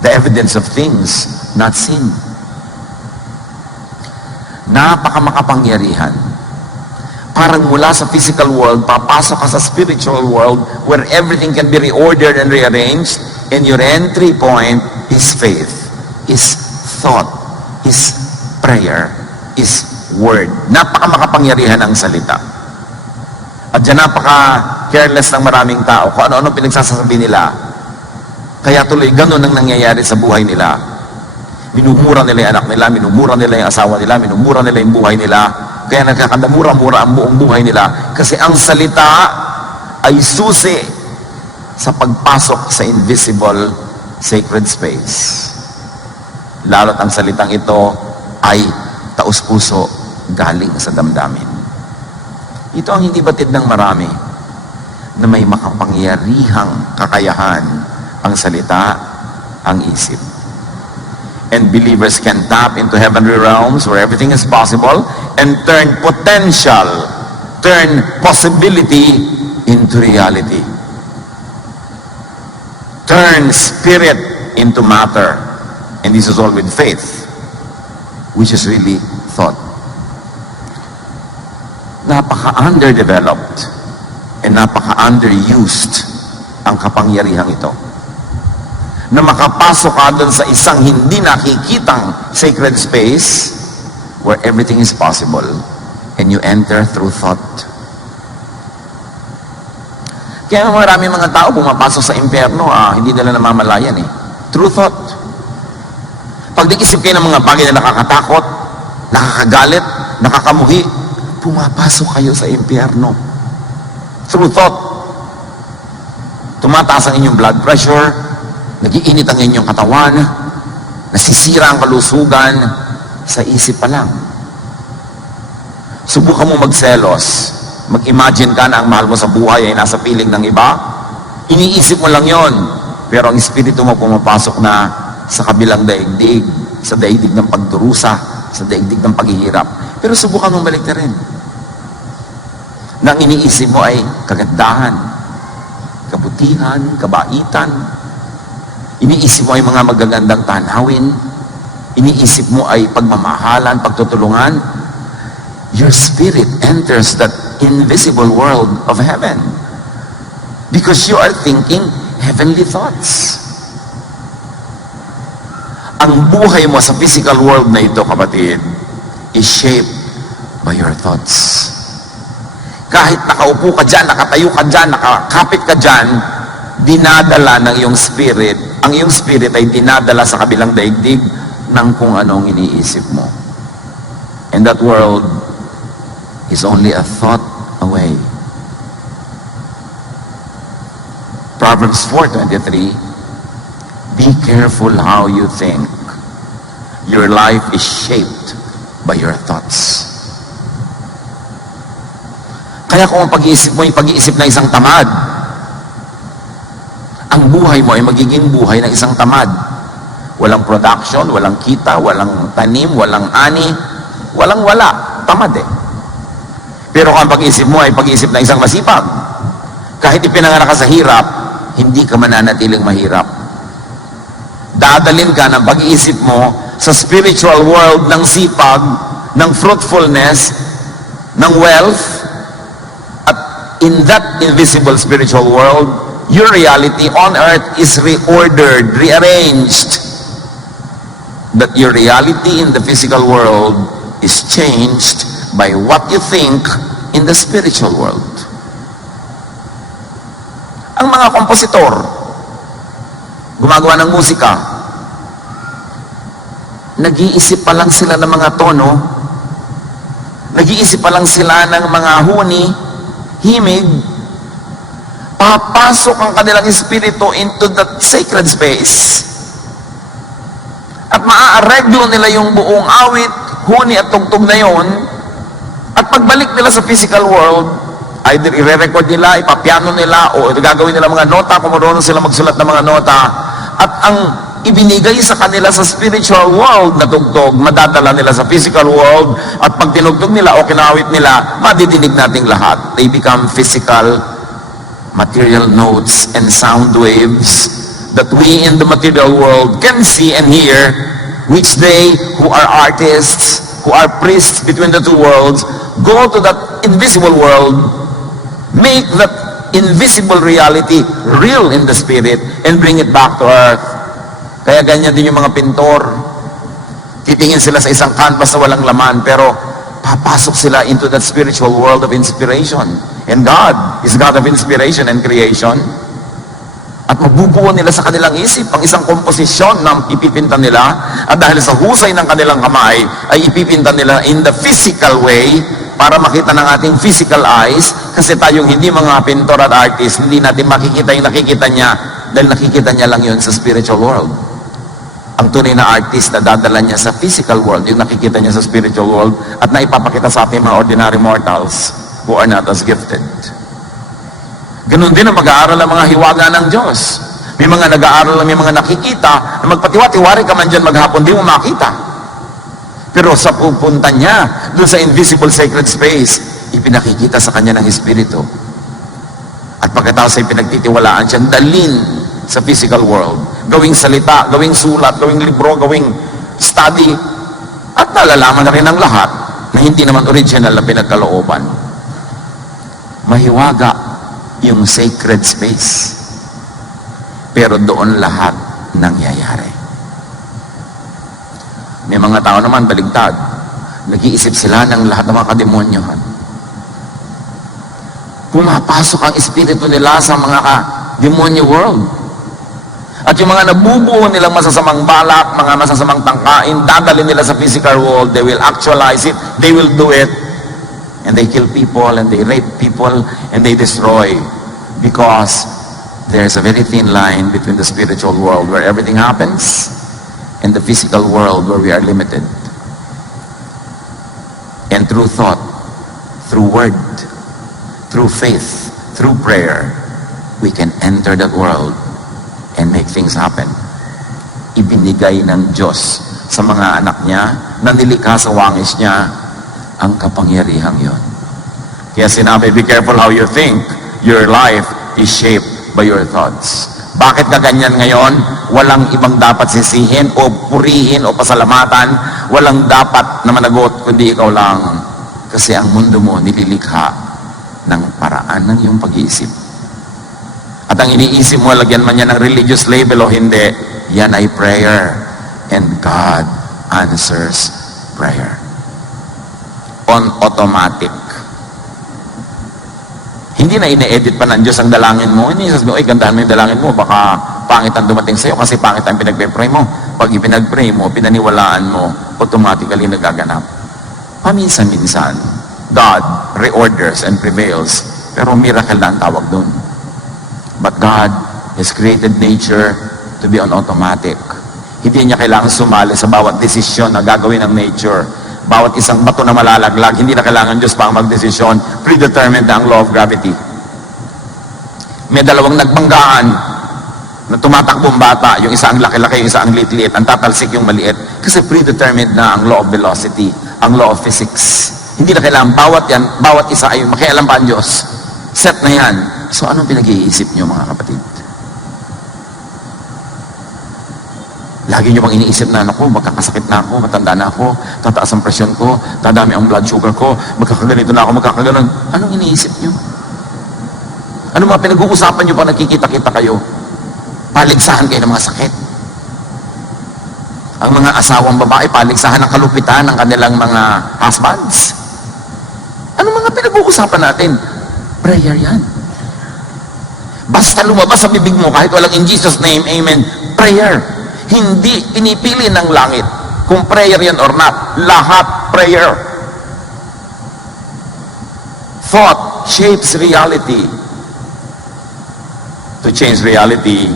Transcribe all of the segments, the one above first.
The evidence of things not seen. Napakamakapangyarihan. Parang mula sa physical world, papasok ka sa spiritual world where everything can be reordered and rearranged, and your entry point is faith, is thought, is prayer, is word. Napakamakapangyarihan ang salita. At dyan napaka-careless ng maraming tao kung ano-ano pinagsasabi nila. Kaya tuloy ganun ang nangyayari sa buhay nila. Minumura nila yung anak nila, minumura nila yung asawa nila, minumura nila yung buhay nila. Kaya nagkakandamura-mura ang buong buhay nila. Kasi ang salita ay susi sa pagpasok sa invisible sacred space. Lalo't ang salitang ito ay taus-puso galing sa damdamin. Ito ang hindi batid ng marami, na may makapangyarihang kakayahan ang salita, ang isip. And believers can tap into heavenly realms where everything is possible and turn potential, turn possibility into reality. Turn spirit into matter. And this is all with faith, which is really thought. Napaka-underdeveloped and napaka-underused ang kapangyarihang ito. Na makapasok ka doon sa isang hindi nakikitang sacred space where everything is possible and you enter through thought. Kaya marami mga tao pumapasok sa impyerno, hindi nila namamalayan through thought. Pag nag-isip kayo ng mga bagay na nakakatakot, nakakagalit, nakakamuhi, pumapasok kayo sa impyerno through thought. Tumataas ang inyong blood pressure, nagiinit ang inyong katawan, nasisira ang kalusugan sa isip pa lang. Subukan mo magselos. Mag-imagine ka na ang mahal mo sa buhay ay nasa piling ng iba. Iniisip mo lang yon, pero ang espiritu mo pumapasok na sa kabilang daigdig, sa daigdig ng pagdurusa, sa daigdig ng paghihirap. Pero subukan mong balik na rin. Na ang iniisip mo ay kagandahan, kabutihan, kabaitan. Iniisip mo ay mga magagandang tanawin. Iniisip mo ay pagmamahalan, pagtutulungan. Your spirit enters that invisible world of heaven because you are thinking heavenly thoughts. Ang buhay mo sa physical world na ito, kapatid, is shaped by your thoughts. Kahit nakaupo ka dyan, nakatayo ka dyan, nakakapit ka dyan, dinadala ng iyong spirit. Ang iyong spirit ay dinadala sa kabilang daigdig ng kung anong iniisip mo. And that world is only a thought away. Proverbs 4:23, be careful how you think. Your life is shaped by your thoughts. Kaya kung ang pag-iisip mo ay pag-iisip na isang tamad, ang buhay mo ay magiging buhay ng isang tamad. Walang production, walang kita, walang tanim, walang ani, walang wala. Tamad Pero kung ang pag-iisip mo ay pag-iisip na isang masipag, kahit ipinanganak ka sa hirap, hindi ka mananatiling mahirap. Dadalhin ka ng pag-iisip mo sa spiritual world ng sipag, ng fruitfulness, ng wealth, at in that invisible spiritual world, your reality on earth is reordered, rearranged. That your reality in the physical world is changed by what you think in the spiritual world. Ang mga kompositor, gumagawa ng musika, nag-iisip pa lang sila ng mga tono, nag-iisip pa lang sila ng mga huni, himig, papasok ang kanilang espiritu into that sacred space. At maaareglo nila yung buong awit, huni at tugtog na yon. At pagbalik nila sa physical world, either i-record nila, ipapiano nila, o gagawin nila mga nota, kung marunong sila magsulat ng mga nota. At ang ibinigay sa kanila sa spiritual world na tugtog, madadala nila sa physical world. At pag tinugtog nila o kinawit nila, madidinig nating lahat. They become physical material notes and sound waves that we in the material world can see and hear, which they who are artists, who are priests between the two worlds, go to that invisible world, make that invisible reality real in the spirit, and bring it back to earth. Kaya ganyan din yung mga pintor. Titingin sila sa isang canvas na walang laman, pero papasok sila into that spiritual world of inspiration. And God is God of inspiration and creation. At mabubuo nila sa kanilang isip ang isang komposisyon na ipipinta nila, at dahil sa husay ng kanilang kamay ay ipipinta nila in the physical way para makita ng ating physical eyes, kasi tayong hindi mga pintor at artist, hindi natin makikita yung nakikita niya dahil nakikita niya lang yun sa spiritual world. Ang tunay na artist na dadala niya sa physical world, yung nakikita niya sa spiritual world at naipapakita sa ating mga ordinary mortals who are not as gifted. Ganun din ang mag-aaral ng mga hiwaga ng Diyos. May mga nag-aaral, may mga nakikita na magpatiwa-tiwari ka man dyan maghapon, di mo makita. Pero sa pupunta niya doon sa invisible sacred space, ipinakikita sa kanya ng Espiritu. At pagkatapos ay pinagtitiwalaan siyang dalin sa physical world. Gawing salita, gawing sulat, gawing libro, gawing study. At nalalaman na rin ang lahat na hindi naman original na pinagkalooban. Mahiwaga yung sacred space. Pero doon lahat nangyayari. May mga tao naman baligtad. Nag-iisip sila ng lahat ng mga kademonyohan. Pumapasok ang espiritu nila sa mga demonyo world. At yung mga nabubuo nilang masasamang balak, mga masasamang tangkain, dadalhin nila sa physical world, they will actualize it, they will do it, and they kill people, and they rape people, and they destroy. Because there's a very thin line between the spiritual world where everything happens and the physical world where we are limited. And through thought, through word, through faith, through prayer, we can enter that world and make things happen. Ibinigay ng Diyos sa mga anak niya na nilikha sa wangis niya ang kapangyarihang yon. Kaya sinabi, be careful how you think. Your life is shaped by your thoughts. Bakit ka ganyan ngayon? Walang ibang dapat sisihin o purihin o pasalamatan. Walang dapat na managot kundi ikaw lang. Kasi ang mundo mo nililikha ng paraan ng iyong pag-iisip. At ang iniisip mo, lagyan man yan ng religious label o hindi, yan ay prayer. And God answers prayer. On automatic. Hindi na ine-edit pa ng Diyos ang dalangin mo. Hindi sasabihin mo, ay, gandahan mo yung dalangin mo, baka pangit ang dumating sa'yo kasi pangit ang pinagpe-pray mo. Pag ipinag-pray mo, pinaniwalaan mo, automatically nagaganap. Paminsan-minsan, God reorders and prevails, pero miracle na ang tawag dun. But God has created nature to be on automatic. Hindi niya kailangan sumali sa bawat desisyon na gagawin ng nature. Bawat isang bato na malalaglag, hindi na kailangan Diyos pa ang magdesisyon. Predetermined na ang law of gravity. May dalawang nagbanggaan na tumatakbong bata, yung isa ang laki-laki, yung isa ang liit-liit, ang tatalsik yung maliit. Kasi predetermined na ang law of velocity, ang law of physics. Hindi na kailangan, bawat isa ay makialam pa ang Diyos. Set na yan. So anong pinag-iisip nyo, mga kapatid? Lagi nyo bang iniisip na, naku, magkakasakit na ako, matanda na ako, tataas ang presyon ko, dadami ang blood sugar ko, magkakaganito na ako, magkakaganon. Anong iniisip nyo? Ano mga pinag-uusapan nyo pa nakikita-kita kayo? Paligsahan kayo ng mga sakit. Ang mga asawang babae, paligsahan ng kalupitan ng kanilang mga husbands. Ano mga pinag-uusapan natin? Prayer yan. Basta lumabas sa bibig mo, kahit walang in Jesus' name, amen, prayer. Hindi pinipili ng langit kung prayer yan or not. Lahat prayer. Thought shapes reality. To change reality,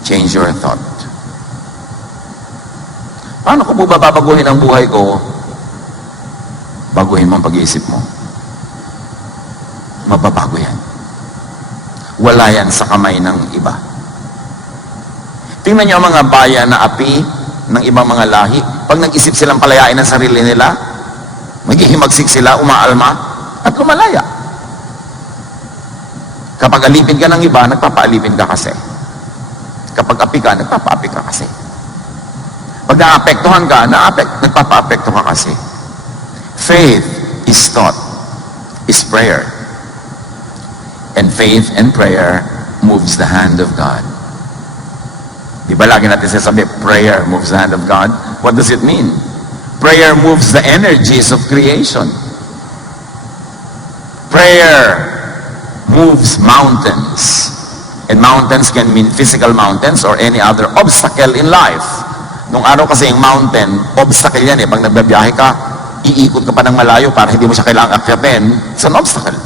change your thought. Paano ko po babaguhin ang buhay ko? Baguhin mo ang pag-iisip mo. Mababago yan. Wala yan sa kamay ng iba. Tingnan niyo ang mga bayan na api ng ibang mga lahi. Pag nag-isip silang palayain ang sarili nila, maghihimagsik sila, umaalma, at lumalaya. Kapag alipin ka ng iba, nagpapaalipin ka kasi. Kapag api ka, nagpapaapi ka kasi. Pag naapektuhan ka, nagpapaapekto ka kasi. Faith is thought, is prayer. And faith and prayer moves the hand of God. Di ba lagi natin sinasabi, prayer moves the hand of God? What does it mean? Prayer moves the energies of creation. Prayer moves mountains. And mountains can mean physical mountains or any other obstacle in life. Nung araw kasi yung mountain, obstacle yan eh. Pag nagbabiyahe ka, iikot ka pa ng malayo para hindi mo siya kailangang akyatin. It's an obstacle.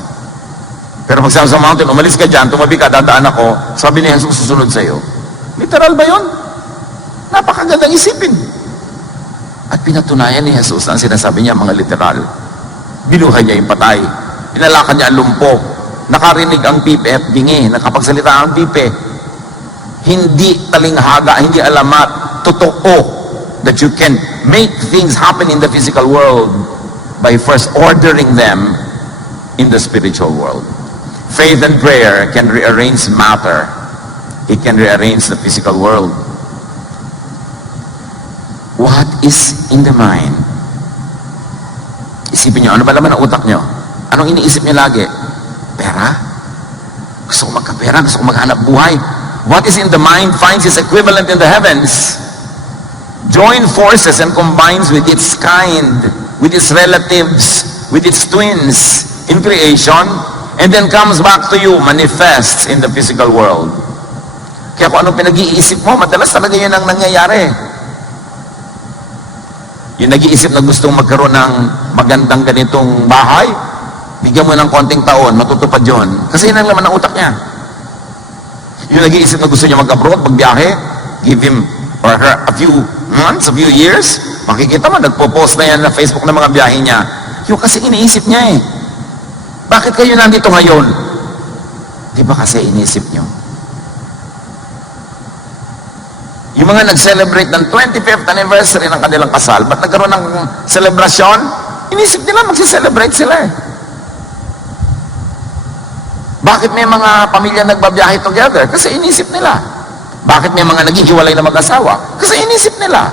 Pero pag sa mountain, umalis ka dyan, tumabi ka, dadaan ako, sabi ni Jesus, susunod sa'yo. Literal ba yun? Napakagandang isipin. At pinatunayan ni Jesus ang sinasabi niya, mga literal. Binuhay niya yung patay. Pinalakan niya ang lumpo. Nakarinig ang pipe at bingi. Nakapagsalita ang pipe. Hindi talinghaga, hindi alamat. Totoo that you can make things happen in the physical world by first ordering them in the spiritual world. Faith and prayer can rearrange matter. It can rearrange the physical world. What is in the mind? Isipin nyo, ano ba laman ang utak nyo? Anong iniisip nyo lagi? Pera? Gusto ko magkapera, gusto ko maghanap buhay. What is in the mind finds its equivalent in the heavens. Join forces and combines with its kind, with its relatives, with its twins in creation, and then comes back to you, manifests in the physical world. Kaya kung anong pinag-iisip mo, madalas talaga yun ang nangyayari. Yung nag-iisip na gustong magkaroon ng magandang ganitong bahay, bigyan mo ng konting taon, matutupad yun. Kasi yun ang laman ng utak niya. Yung nag-iisip na gusto niya mag-abroad, magbiyahe, give him or her a few months, a few years, makikita mo, nagpo-post na yan na Facebook ng mga biyahe niya. Yung kasi iniisip niya eh. Bakit kayo nandito ngayon? Di ba kasi iniisip niyo? Yung mga nag-celebrate ng 25th anniversary ng kanilang kasal, ba't nagkaroon ng celebration? Inisip nila, magsi-celebrate sila eh. Bakit may mga pamilya nagbabiyahe together? Kasi inisip nila. Bakit may mga naghihiwalay na mag-asawa? Kasi inisip nila.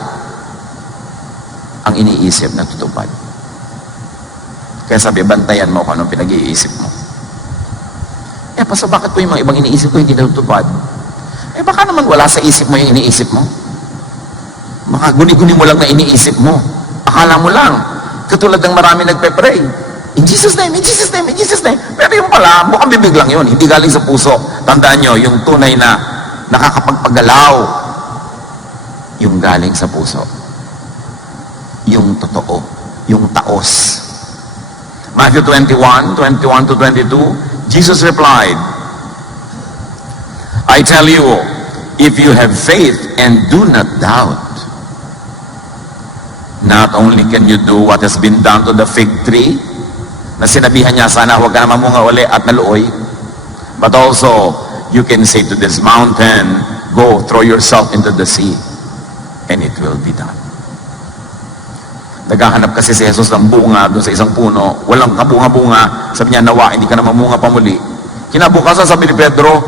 Ang iniisip na tutupad. Kaya sabi, bantayan mo kung anong pinag-iisip mo. Eh, paso bakit po yung mga ibang iniisip ko hindi natutupad? Eh, baka naman wala sa isip mo yung iniisip mo. Mga guni-guni mo lang na iniisip mo. Akala mo lang. Katulad ng marami nagpe-pray. In Jesus' name, in Jesus' name, in Jesus' name. Pero yung pala, mukhang bibig lang yun. Hindi galing sa puso. Tandaan nyo, yung tunay na nakakapagpagalaw, yung galing sa puso. Yung totoo. Yung taos. Matthew 21 to 22, Jesus replied, I tell you, if you have faith and do not doubt, not only can you do what has been done to the fig tree, na sinabihan niya, sana huwag ka na mamunga uli at naluoy, but also, you can say to this mountain, go throw yourself into the sea, and it will be done. Naghahanap kasi si Jesus ng bunga doon sa isang puno, walang kabunga-bunga, sabi niya, nawa, hindi ka na mamunga pa muli. Kinabukasan, sabi ni Pedro,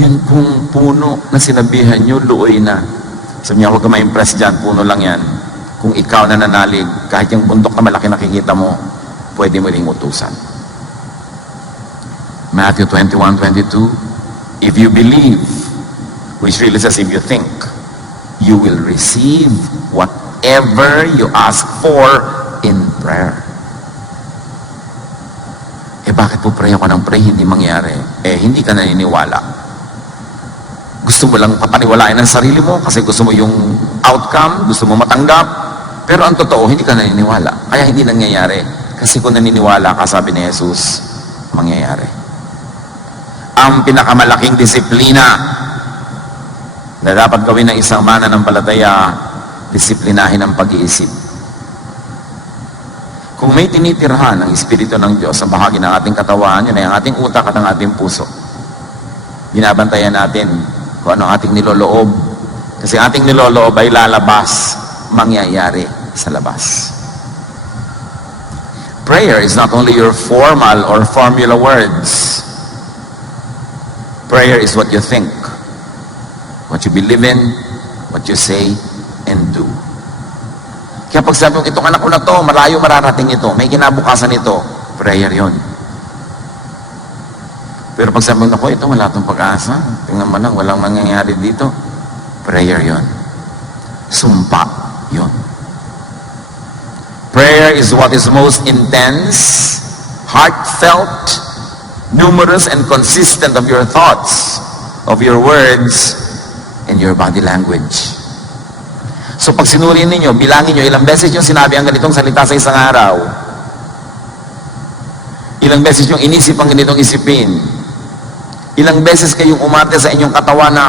yun pong puno na sinabihan nyo, luoy na. Sabi niya, huwag ka ma-impress dyan, puno lang yan. Kung ikaw na nanalig, kahit yung bundok na malaki nakikita mo, pwede mo ring utusan. Matthew 21:22, if you believe, which really says if you think, you will receive whatever you ask for in prayer. Eh bakit po pray ako ng pray, hindi mangyari? Eh hindi ka naniniwala. Gusto mo lang papaniwalain ang sarili mo kasi gusto mo yung outcome, gusto mo matanggap. Pero ang totoo, hindi ka naniniwala. Kaya hindi nangyayari. Kasi kung naniniwala ka, sabi ni Jesus, mangyayari. Ang pinakamalaking disiplina na dapat gawin ng isang mananampalataya, disiplinahin ang pag-iisip. Kung may tinitirhan ng Espiritu ng Diyos sa bahagi ng ating katawan, yun ay ang ating utak at ang ating puso. Binabantayan natin kung ano ating niloloob. Kasi ating niloloob ay lalabas, mangyayari sa labas. Prayer is not only your formal or formula words. Prayer is what you think. What you believe in, what you say, and do. Kaya pag sabi mo, itong anak ko na to, malayo mararating ito, may kinabukasan ito, prayer yon. Pero pag sabi mo, ako, ito wala itong pag-asa, tingnan mo lang, walang mangyayari dito, prayer yon. Sumpa yon. Prayer is what is most intense, heartfelt, numerous, and consistent of your thoughts, of your words, and your body language. So pag sinuri ninyo, bilangin nyo, ilang beses yung sinabi ang ganitong salita sa isang araw. Ilang beses yung inisip ang ganitong isipin. Ilang beses kayong umate sa inyong katawan na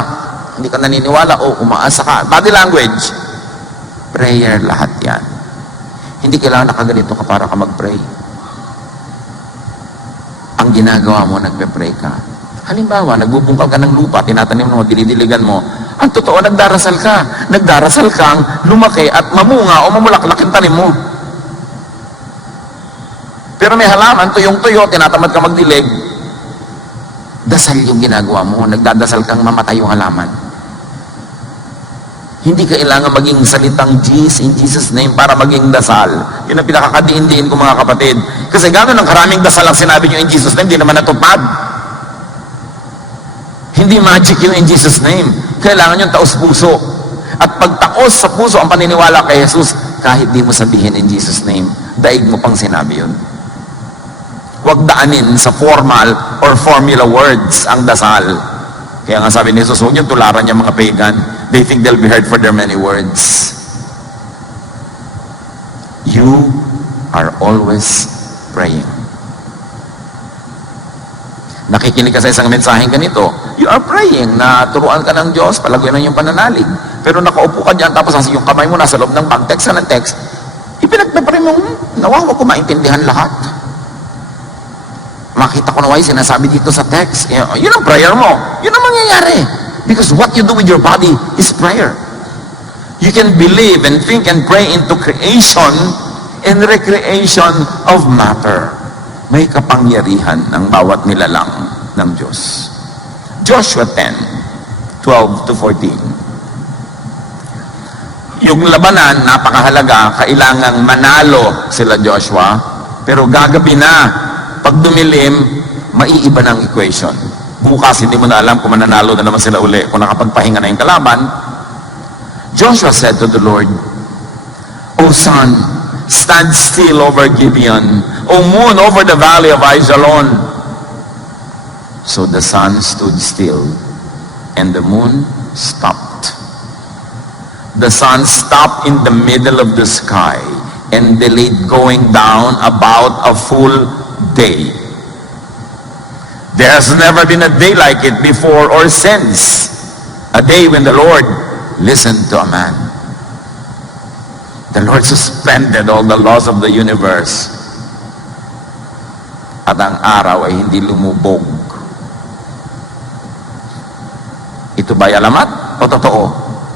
hindi ka naniniwala o umaasa ka. Body language. Prayer lahat yan. Hindi kailangan nakaganito ka para ka mag-pray. Ang ginagawa mo, nagpe-pray ka. Halimbawa, nagbubungkal ka ng lupa, tinatanim mo, dinidiligan mo. Ang totoo, nagdarasal ka. Nagdarasal kang lumaki at mamunga o mamulaklak yung tanim mo. Pero may halaman, tuyong-tuyo, tinatamad ka magdilig. Dasal yung ginagawa mo. Nagdadasal kang mamatay yung halaman. Hindi kailangan maging salitang Jesus in Jesus' name para maging dasal. Yun ang pinakakadiin-diin ko mga kapatid. Kasi gano'n ang karaming dasal ang sinabi nyo in Jesus' name, hindi naman natupad. Hindi magic yung in Jesus' name. Kailangan yung taos-puso. At pag taos sa puso ang paniniwala kay Jesus, kahit di mo sabihin in Jesus' name, daig mo pang sinabi yun. Huwag daanin sa formal or formula words ang dasal. Kaya nga sabi ni Jesus, huwag niyong tularan niya mga pagan. They think they'll be heard for their many words. You are always praying. Nakikinig ka sa isang mensaheng ganito, you are praying na turuan ka ng Diyos, palaguin ang iyong pananalig. Pero nakaupo ka dyan, tapos ang yung kamay mo nasa loob ng bag, text ng text, ipinagpapray mo, nawa, huwag ko maintindihan lahat. Makita ko na why sinasabi dito sa text. Yun ang prayer mo. Yun ang mangyayari. Because what you do with your body is prayer. You can believe and think and pray into creation and recreation of matter. May kapangyarihan ng bawat nilalang ng Diyos. Joshua 10:12 to 14. Yung labanan, napakahalaga, kailangang manalo sila Joshua, pero gagabi na, pag dumilim, maiiba ng equation. Bukas, hindi mo na alam kung mananalo na naman sila uli, kung nakapagpahinga na yung kalaban. Joshua said to the Lord, O sun, stand still over Gibeon. O moon, over the valley of Ajalon. So the sun stood still, and the moon stopped. The sun stopped in the middle of the sky, and delayed going down about a full day. There has never been a day like it before or since. A day when the Lord listened to a man. The Lord suspended all the laws of the universe. At ang araw ay hindi lumubog. Ito ba'y alamat o totoo?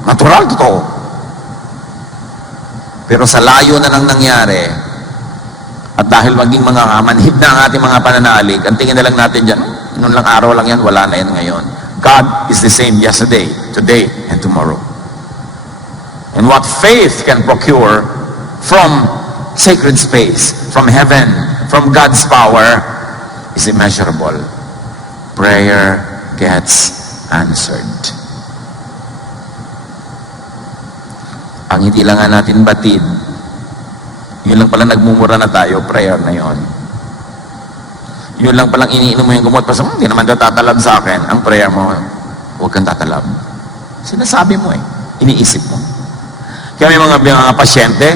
Natural, totoo. Pero sa layo na nang nangyari, at dahil maging mga manhid na ang ating mga pananalig, ang tingin na lang natin dyan, noon lang araw lang yan, wala na yan ngayon. God is the same yesterday, today, and tomorrow. And what faith can procure from sacred space, from heaven, from God's power, is immeasurable. Prayer gets answered. Ang hindi lang nga natin batid, yun lang palang nagmumura na tayo, prayer na yon. Yun lang palang iniinom mo yung gamot, pasang hindi naman daw tatalab sa akin. Ang prayer mo, huwag kang tatalab. Sinasabi mo iniisip mo. Kaya may mga pasyente,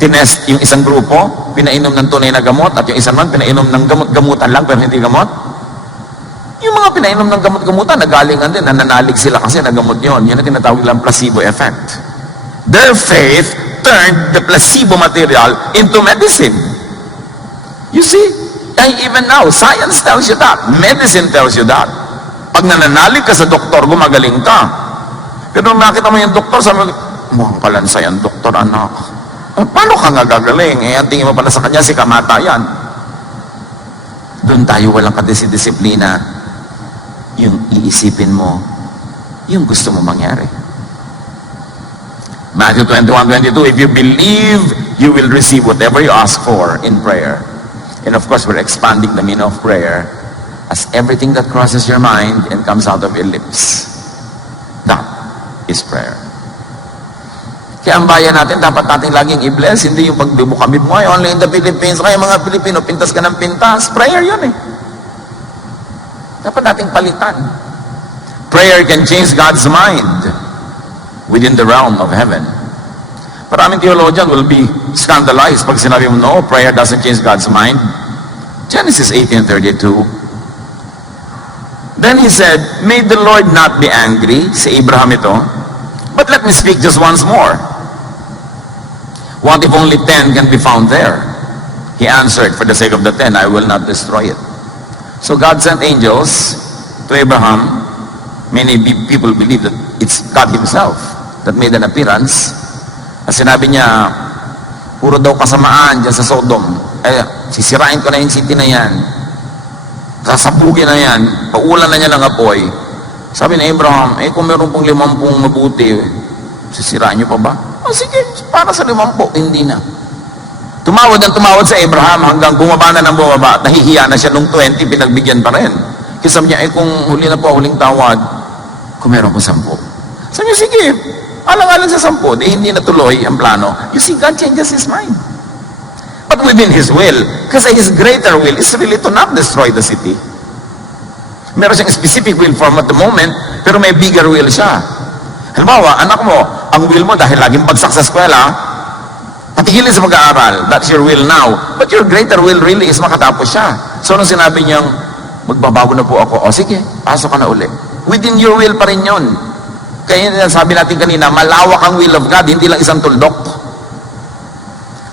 tinest yung isang grupo, pinainom ng tunay na gamot, at yung isang man, pinainom ng gamot-gamutan lang, pero hindi gamot. Yung mga pinainom ng gamot-gamutan, nagalingan din, nananalig sila kasi na gamot yun. Yun ang tinatawag lang placebo effect. Their faith turned the placebo material into medicine. You see, even now, science tells you that. Medicine tells you that. Pag nananalig ka sa doktor, gumagaling ka. Pero nung nakita mo yung doktor, sabi mo, mukhang kalansay ang doktor, anak. Paano ka nga gagaling? Ang tingin mo pala sa kanya, si kamatayan. Doon tayo walang kadisiplina. Yung iisipin mo, yung gusto mo mangyari. Matthew 21:22, if you believe, you will receive whatever you ask for in prayer. And of course, we're expanding the meaning of prayer as everything that crosses your mind and comes out of your lips. That is prayer. Kaya ang bayan natin, dapat natin laging i-bless, hindi yung pagbibukabib mo, only in the Philippines, kaya mga Pilipino, pintas ka ng pintas. Prayer yun eh. Dapat nating palitan. Prayer can change God's mind within the realm of heaven. Maraming theologian will be scandalized pag sinabi mo, no, prayer doesn't change God's mind. Genesis 18:32. Then he said, may the Lord not be angry, si Abraham ito, but let me speak just once more. What if only 10 can be found there? He answered, for the sake of the 10, I will not destroy it. So God sent angels to Abraham. Many people believe that it's God himself that made an appearance. At sinabi niya, puro daw kasamaan dyan sa Sodom. Sisirain ko na yung city na yan. Sasabugin na yan. Paulan na niya ng apoy. Sabi ni Abraham, kung meron pong 50 mabuti, sisirain niyo pa ba? Sige, para sa 50, hindi na. Tumawad sa Abraham hanggang bumaba na ng bumaba at nahihiya na siya nung 20, pinagbigyan pa rin. Kasi sabi niya, kung huli na po, huling tawad, kung meron po 10. Sabi niya, sige, alang-alang sa 10, di hindi natuloy ang plano. You see, God changes His mind. But within His will, kasi His greater will is really to not destroy the city. Meron siyang specific will from at the moment, pero may bigger will siya. Halimbawa, anak mo, ang will mo dahil laging bagsak sa eskwela, patigilin sa mag-aaral, that's your will now. But your greater will really is makatapos siya. So, nung sinabi niyang, magbabago na po ako, sige, pasok ka na uli. Within your will pa rin yun. Kaya sabi natin kanina, malawak ang will of God, hindi lang isang tuldok.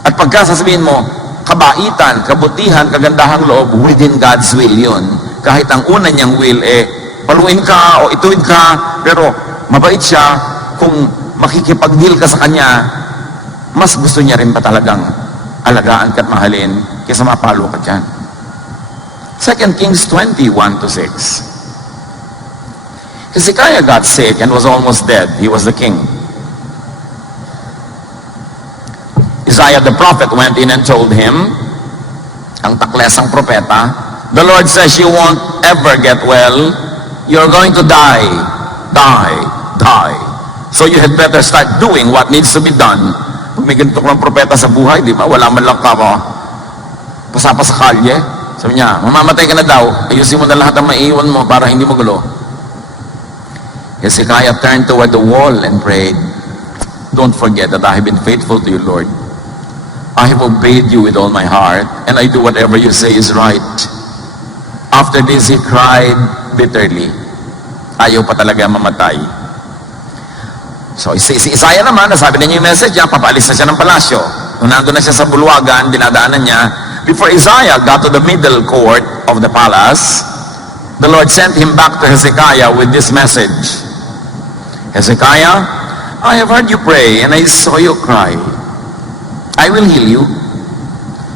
At pagka sasabihin mo, kabaitan, kabutihan, kagandahang loob, within God's will yun. Kahit ang una niyang will, paluin ka o ituwid ka, pero mabait siya, kung makikipag-deal ka sa Kanya, mas gusto niya rin pa talagang alagaan ka at mahalin kaysa mapalo ka dyan. 2 Kings 20:1-6. Hezekiah got sick and was almost dead. He was the king. Isaiah the prophet went in and told him, ang taklesang propeta, the Lord says you won't ever get well. You're going to die. Die. Die. So you had better start doing what needs to be done. Pag may ganito kang propeta sa buhay, di ba? Wala man lang ka mo. Pasapa sa kalye. Sabi niya, mamamatay ka na daw. Ayusin mo na lahat ang maiiwan mo para hindi magulo. Hezekiah turned toward the wall and prayed, don't forget that I have been faithful to you, Lord. I have obeyed you with all my heart, and I do whatever you say is right. After this, he cried bitterly. Ayaw pa talaga mamatay. So, si Isaiah naman, nasabi na niya yung message niya, papaalis na siya ng palasyo. Nung nandun na siya sa bulwagan, dinadaanan niya, before Isaiah got to the middle court of the palace, the Lord sent him back to Hezekiah with this message. Hezekiah, I have heard you pray, and I saw you cry. I will heal you,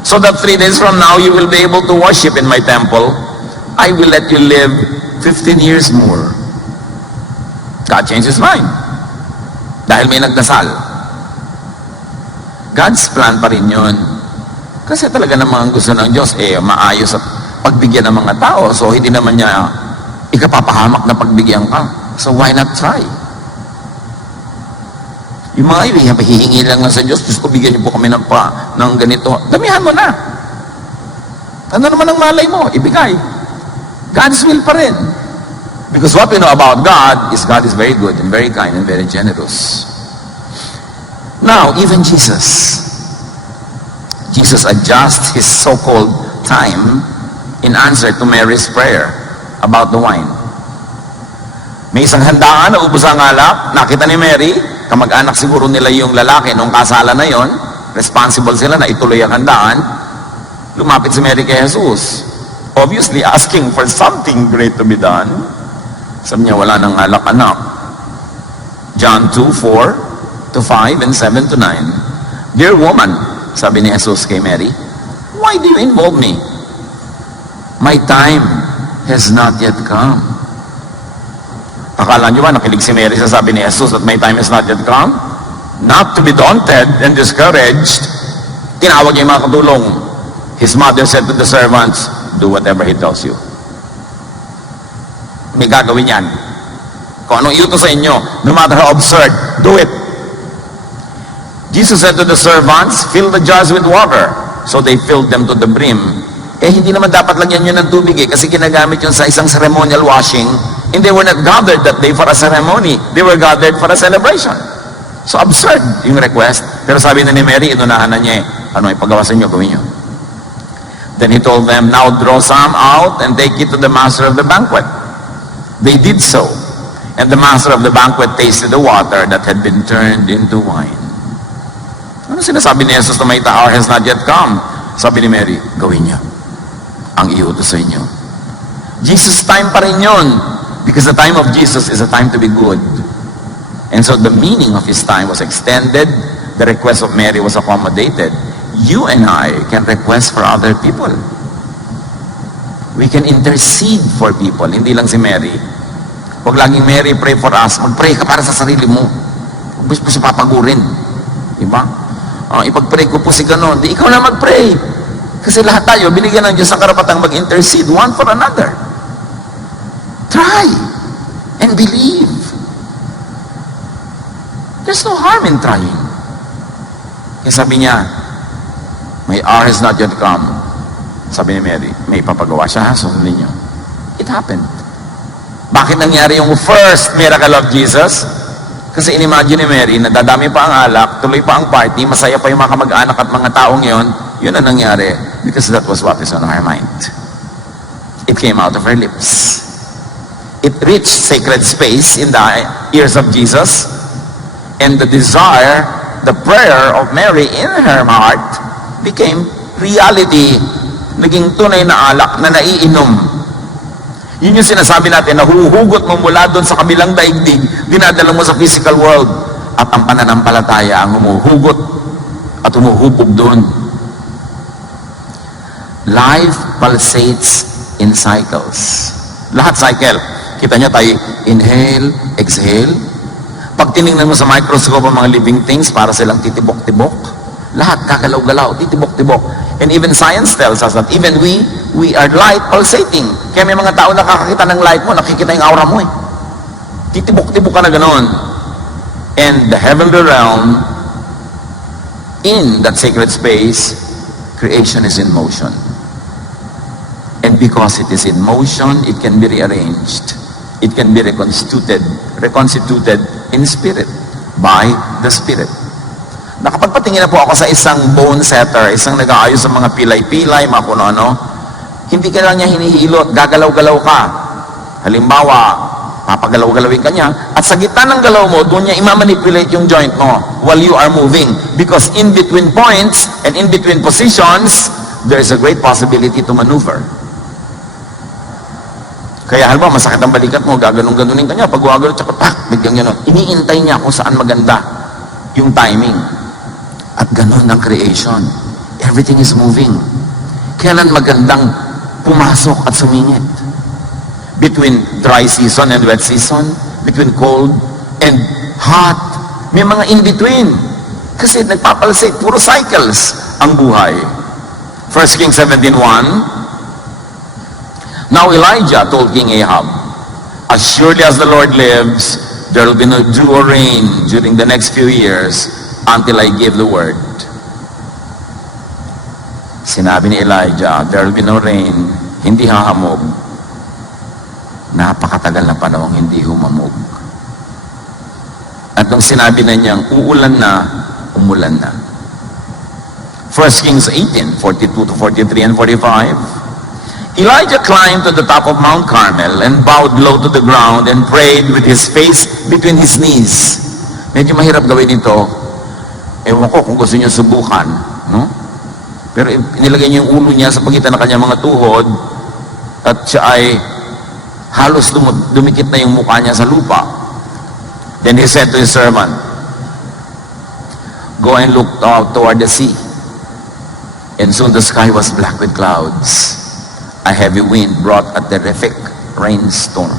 so that 3 days from now, you will be able to worship in my temple. I will let you live 15 years more. God changed his mind. Dahil may nagdasal. God's plan pa rin yun. Kasi talaga namang gusto ng Diyos, maayos at pagbigyan ng mga tao. So, hindi naman niya ikapapahamak na pagbigyan ka. So, why not try? Yung mga hihingi lang sa Diyos, Diyos ko, bigyan niyo po kami ng ganito. Damihan mo na. Ano naman ang malay mo? Ibigay. God's will pa rin. Because what we know about God is very good and very kind and very generous. Now, even Jesus adjusts his so-called time in answer to Mary's prayer about the wine. May isang handaan na ubos ang alak, nakita ni Mary, kamag-anak siguro nila yung lalaki nung kasala na yon, responsible sila na ituloy ang handaan, lumapit si Mary kay Jesus, obviously asking for something great to be done. Sabi niya, wala nang alak, anak. John 2:4-5 and 7-9. Dear woman, sabi ni Jesus kay Mary, why do you involve me? My time has not yet come. Akala nyo ba nakilig si Mary sa sabi ni Jesus that my time is not yet come? Not to be daunted and discouraged, tinawag niya yung mga katulong. His mother said to the servants, do whatever he tells you. May gagawin yan. Kung anong iutos sa inyo, no matter how absurd, do it. Jesus said to the servants, fill the jars with water. So they filled them to the brim. Hindi naman dapat lagyan yun ng tubig kasi ginagamit yun sa isang ceremonial washing. And they were not gathered that day for a ceremony. They were gathered for a celebration. So absurd yung request. Pero sabi na ni Mary, inunahan na niya ano ipagawa sa inyo, gawin nyo. Then he told them, now draw some out and take it to the master of the banquet. They did so. And the master of the banquet tasted the water that had been turned into wine. Ano sinasabi ni Jesus na may hour has not yet come? Sabi ni Mary, gawin niyo ang iutos sa inyo. Jesus time pa rin yun. Because the time of Jesus is a time to be good. And so the meaning of his time was extended. The request of Mary was accommodated. You and I can request for other people. We can intercede for people. Hindi lang si Mary. Huwag laging Mary, pray for us. Mag-pray ka para sa sarili mo. Huwag mo siya papagurin. Diba? Ipag-pray ko po si ganon. Di ikaw na mag-pray. Kasi lahat tayo, binigyan ng Diyos ang karapatang mag-intercede one for another. Try and believe. There's no harm in trying. Kaya sabi niya, my hour has not yet come. Sabi ni Mary, may ipapagawa siya, sundin niyo. It happened. Bakit nangyari yung first miracle of Jesus? Kasi inimagine ni Mary, nadadami pa ang alak, tuloy pa ang party, masaya pa yung mga kamag-anak at mga taong yon. Yun ang nangyari. Because that was what is on her mind. It came out of her lips. It reached sacred space in the ears of Jesus, and the desire, the prayer of Mary in her heart became reality. Naging tunay na alak na naiinom. Yun yung sinasabi natin, nahuhugot mo mula doon sa kabilang daigdig, dinadala mo sa physical world, at ang pananampalataya ang humuhugot at humuhubog doon. Life pulsates in cycles. Lahat cycle. Kita niya tayo, inhale, exhale. Pag tinignan mo sa microscope ang mga living things, para silang titibok-tibok. Lahat kakalaw-galaw, titibok-tibok. And even science tells us that even we are light pulsating. Kaya may mga tao nakakakita ng light mo, nakikita yung aura mo eh. Titibok-tibok ka na ganoon. And the heavenly realm, in that sacred space, creation is in motion. And because it is in motion, it can be rearranged. It can be reconstituted in spirit, by the Spirit. Nakapagpatingin na po ako sa isang bone setter, isang nag-aayos sa mga pilay-pilay, mga kuno-ano. Hindi ka lang niya hinihilot, gagalaw-galaw ka. Halimbawa, papagalaw-galawin ka niya, at sa gitna ng galaw mo, doon niya imamanipulate yung joint mo while you are moving. Because in between points and in between positions, there is a great possibility to maneuver. Kaya halimbawa, masakit ang balikat mo, gaganong-ganunin ka niya, pag wagalo, tsaka biglang gano'n. Iniintay niya kung saan maganda yung timing. At gano'n ang creation. Everything is moving. Kailan magandang pumasok at sumingit? Between dry season and wet season, between cold and hot, may mga in-between. Kasi nagpapalsate, puro cycles ang buhay. 1 Kings 17:1, now Elijah told King Ahab, as surely as the Lord lives, there will be no dew or rain during the next few years until I give the word. Sinabi ni Elijah, there will be no rain, hindi hahamog. Napakatagal na panahon hindi humamog. At nung sinabi na niyang uulan na, umulan na. 1 Kings 18:42-43 and 45. Elijah climbed to the top of Mount Carmel and bowed low to the ground and prayed with his face between his knees. Medyo mahirap gawin ito. Ewan ko kung gusto niyo subukan. No? Pero inilagay niya yung ulo niya sa pagitan ng kanyang mga tuhod at siya ay halos dumikit na yung mukha niya sa lupa. Then he said to his servant, go and look out toward the sea. And soon the sky was black with clouds. A heavy wind brought a terrific rainstorm.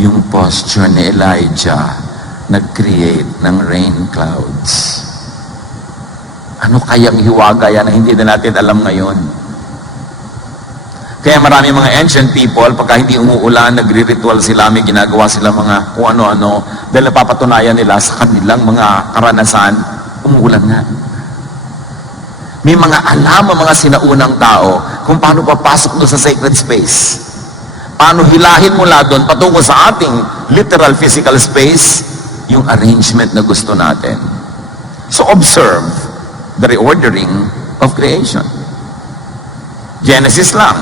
yung posture ni Elijah, nag-create ng rain clouds. Ano kayang hiwaga yan na hindi na natin alam ngayon? Kaya marami mga ancient people, pagka hindi umuulan, nagre-ritual sila, may ginagawa sila mga kung ano-ano, dahil napapatunayan nila sa kanilang mga karanasan, umuulan nga. May mga alam ang mga sinaunang tao kung paano papasok doon sa sacred space. Paano hilahin mula doon patungo sa ating literal physical space, yung arrangement na gusto natin. So observe the reordering of creation. Genesis lang,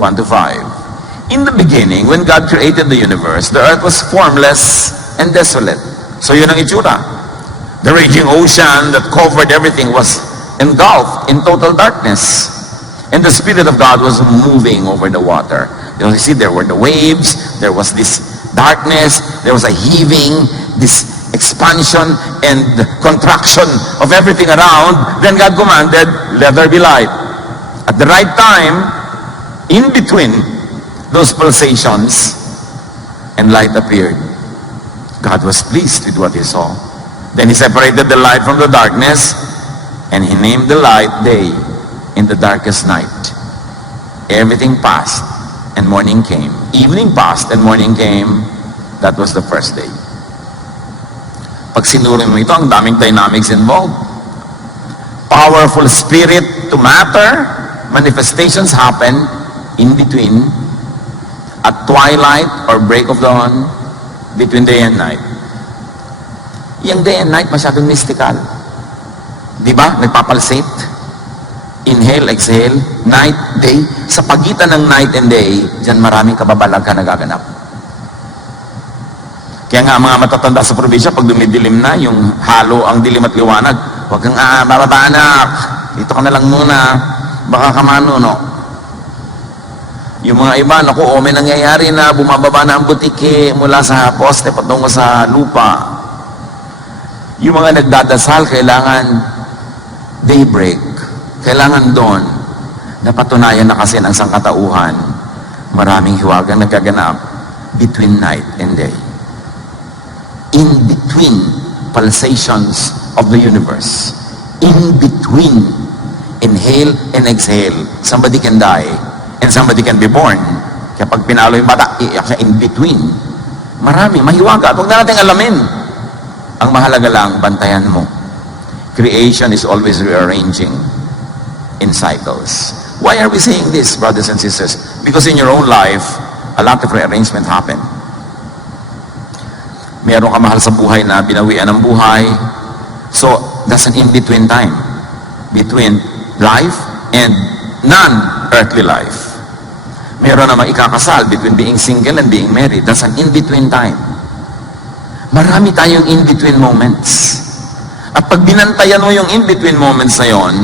1 to 5. In the beginning, when God created the universe, the earth was formless and desolate. So yun ang itsura. The raging ocean that covered everything was engulfed in total darkness. And the Spirit of God was moving over the water. You see, there were the waves, there was this darkness, there was a heaving, this expansion and contraction of everything around. Then God commanded, let there be light. At the right time, in between those pulsations, and light appeared. God was pleased with what he saw. Then he separated the light from the darkness, and he named the light day in the darkest night. Everything passed, and morning came. Evening passed, and morning came. That was the first day. Pag sinuri mo ito, ang daming dynamics involved. Powerful spirit to matter, manifestations happen in between, at twilight or break of dawn, between day and night. Yung day and night, masyadong mystical. Di ba? Nagpapalsate. Inhale, exhale, night, day. Sa pagitan ng night and day, dyan maraming kababalaghan nagaganap. Kaya nga mga matatanda sa probinsya, pag dumidilim na, yung halo ang dilim at liwanag, huwag kang bababa anak, dito ka na lang muna, baka kamano, no? Yung mga iba, naku, may nangyayari na bumababa na ang butike mula sa poste patungo sa lupa. Yung mga nagdadasal, kailangan daybreak. Kailangan doon, napatunayan na kasi ng sangkatauhan, maraming hiwagang nagaganap between night and day. In between pulsations of the universe. In between inhale and exhale. Somebody can die and somebody can be born. Kaya pag pinalo yung bata, iiyak siya in between. Marami, mahiwaga. Huwag na natin alamin. Ang mahalaga lang, bantayan mo. Creation is always rearranging in cycles. Why are we saying this, brothers and sisters? Because in your own life, a lot of rearrangement happen. Meron ka mahal sa buhay na binawian ng buhay. So, that's an in-between time. Between life and non-earthly life. Meron namang ikakasal between being single and being married. That's an in-between time. Marami tayong in-between moments. At pag binantayan mo yung in-between moments na yon,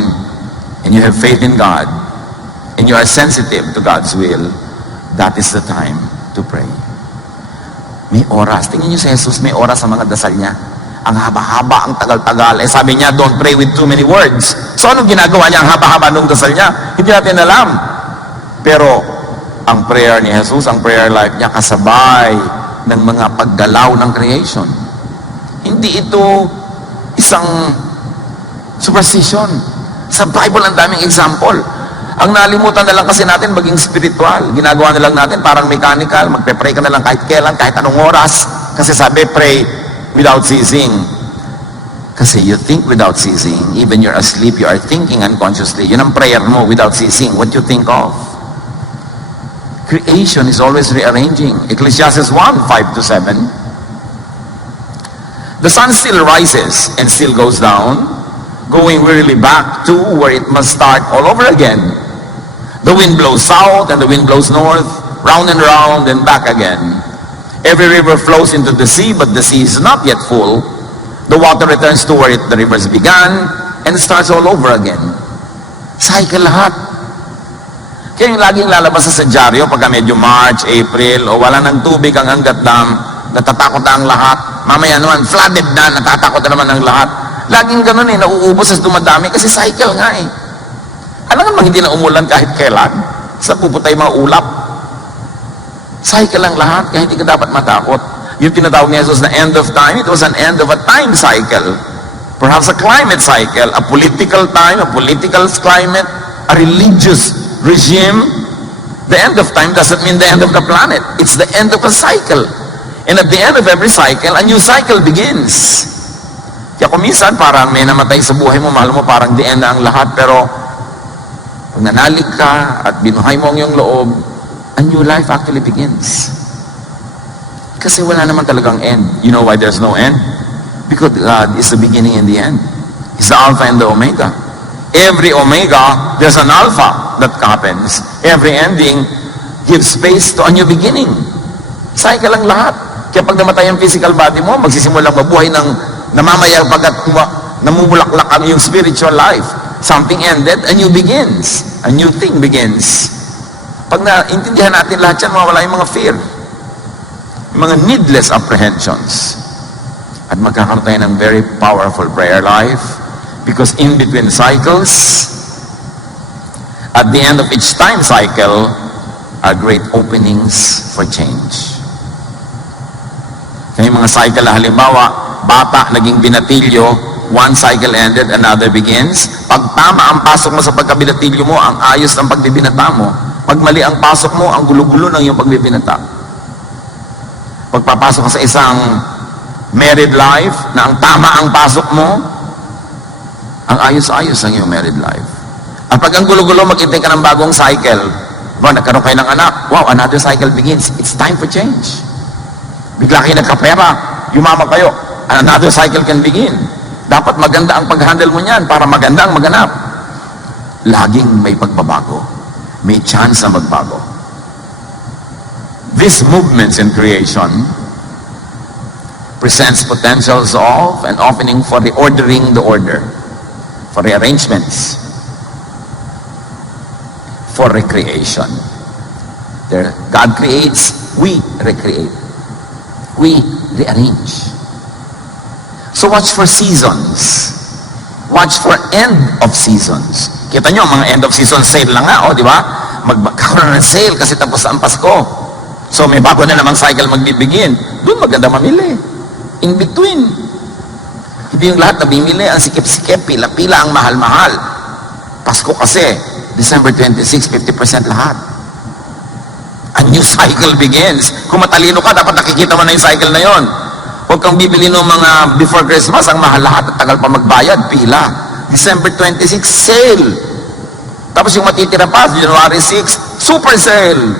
and you have faith in God, and you are sensitive to God's will, that is the time to pray. May oras. Tingnan niyo si Jesus, may oras sa mga dasal niya. Ang haba-haba, ang tagal-tagal. Eh sabi niya, don't pray with too many words. So anong ginagawa niya? Ang haba-haba nung dasal niya? Hindi natin alam. Pero, ang prayer ni Jesus, ang prayer life niya, kasabay ng mga paggalaw ng creation. Hindi ito isang superstition. Sa Bible, ang daming example. Ang nalimutan na lang kasi natin maging spiritual. Ginagawa na lang natin parang mechanical. Magpe-pray ka na lang kahit kailan, kahit anong oras. Kasi sabi, pray without ceasing. Kasi you think without ceasing. Even you're asleep, you are thinking unconsciously. Yun ang prayer mo without ceasing. What you think of. Creation is always rearranging. Ecclesiastes 1:5 to 7. The sun still rises and still goes down, going wearily back to where it must start all over again. The wind blows south and the wind blows north, round and back again. Every river flows into the sea, but the sea is not yet full. The water returns to where the rivers began and starts all over again. Cycle lahat. Kaya yung laging lalabas sa dyaryo pagka medyo March, April, o wala ng tubig ang Angat Dam, natatakot na ang lahat. Mamaya naman, flooded na, natatakot na naman ang lahat. Laging ganun nauubos as dumadami kasi cycle nga eh. Alam naman hindi na umulan kahit kailan. Sa puputay mga ulap. Cycle lang lahat, kaya hindi ka dapat matakot. Yung tinatawag ni Jesus na end of time, it was an end of a time cycle. Perhaps a climate cycle, a political time, a political climate, a religious regime. The end of time doesn't mean the end of the planet. It's the end of a cycle. And at the end of every cycle, a new cycle begins. Kaya kung minsan parang may namatay sa buhay mo, mahal mo parang the end na ang lahat, pero pag nanalig ka at binuhay mo ang iyong loob, a new life actually begins. Kasi wala naman talagang end. You know why there's no end? Because God is the beginning and the end. He's the Alpha and the Omega. Every Omega, there's an Alpha that happens. Every ending gives space to a new beginning. Cycle lang lahat. Kaya pag namatay ang physical body mo, magsisimulang mabuhay ng namamayag pagkat namumulaklak ang yung spiritual life. Something ended, a new begins. A new thing begins. Pag naintindihan natin lahat yan, mawala yung mga fear. Yung mga needless apprehensions. At magkakaroon tayo ng very powerful prayer life. Because in between cycles, at the end of each time cycle, are great openings for change. Kaya yung mga cycle na halimbawa, bata naging binatilyo, one cycle ended, another begins. Pag tama ang pasok mo sa pagkabinatilyo mo, ang ayos ng pagbibinata mo. Pag mali ang pasok mo, ang gulo-gulo ng iyong pagbibinata. Pagpapasok ka sa isang married life, na ang tama ang pasok mo, ang ayos-ayos ang iyong married life. At pag ang gulo-gulo, mag-intay ka ng bagong cycle. Nagkaroon kayo ng anak, wow, another cycle begins. It's time for change. Bigla kayo nagkapera, yumaman kayo, another cycle can begin. Dapat maganda ang pag-handle mo niyan para maganda ang maganap. Laging may pagbabago. May chance na magbago. These movements in creation presents potentials of and opening for reordering the order, for rearrangements, for recreation. There, God creates, we recreate. We rearrange. So watch for seasons. Watch for end of seasons. Kita nyo, mga end of season sale lang nga, di ba? Magkakaroon ng sale kasi tapos ang Pasko. So may bago na namang cycle magbibigin. Doon maganda mamili. In between. Hindi yung lahat na bimili, ang sikip-sikip, pila-pila, ang mahal-mahal. Pasko kasi, December 26, 50% lahat. A new cycle begins. Kung matalino ka, dapat nakikita mo na yung cycle na yon. Huwag kang bibili ng mga before Christmas, ang mahal lahat at tagal pa magbayad, pila. December 26, sale. Tapos yung matitira pa, January 6, super sale.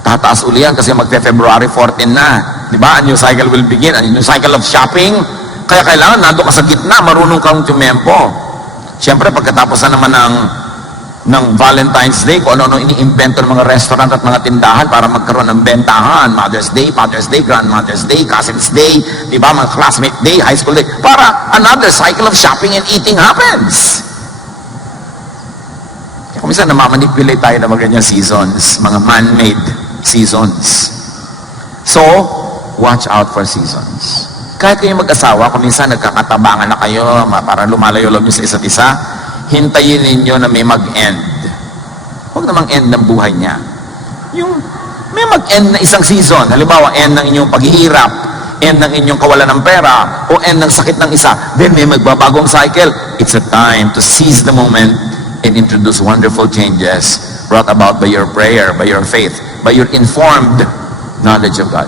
Tataas uli yan kasi magpe-February 14 na. Diba? A new cycle will begin. A new cycle of shopping. Kaya kailangan, nando ka sa gitna, marunong kang tumempo. Siyempre, pagkatapos na naman ng Valentine's Day, kung ano-ano ini-invento ng mga restaurant at mga tindahan para magkaroon ng bentahan, Mother's Day, Father's Day, Grandmother's Day, Cousin's Day, di ba, mga classmate day, high school day, para another cycle of shopping and eating happens. Kaya kung minsan namamanipulate tayo ng mga ganyan seasons, mga man-made seasons. So, watch out for seasons. Kahit kayo mag-asawa, kung minsan nagkakatabangan na kayo, parang lumalayo-log nyo sa isa't isa, hintayin ninyo na may mag-end. Huwag namang end ng buhay niya. Yung may mag-end na isang season, halimbawa, end ng inyong paghihirap, end ng inyong kawalan ng pera, o end ng sakit ng isa, then may magbabagong cycle. It's a time to seize the moment and introduce wonderful changes brought about by your prayer, by your faith, by your informed knowledge of God.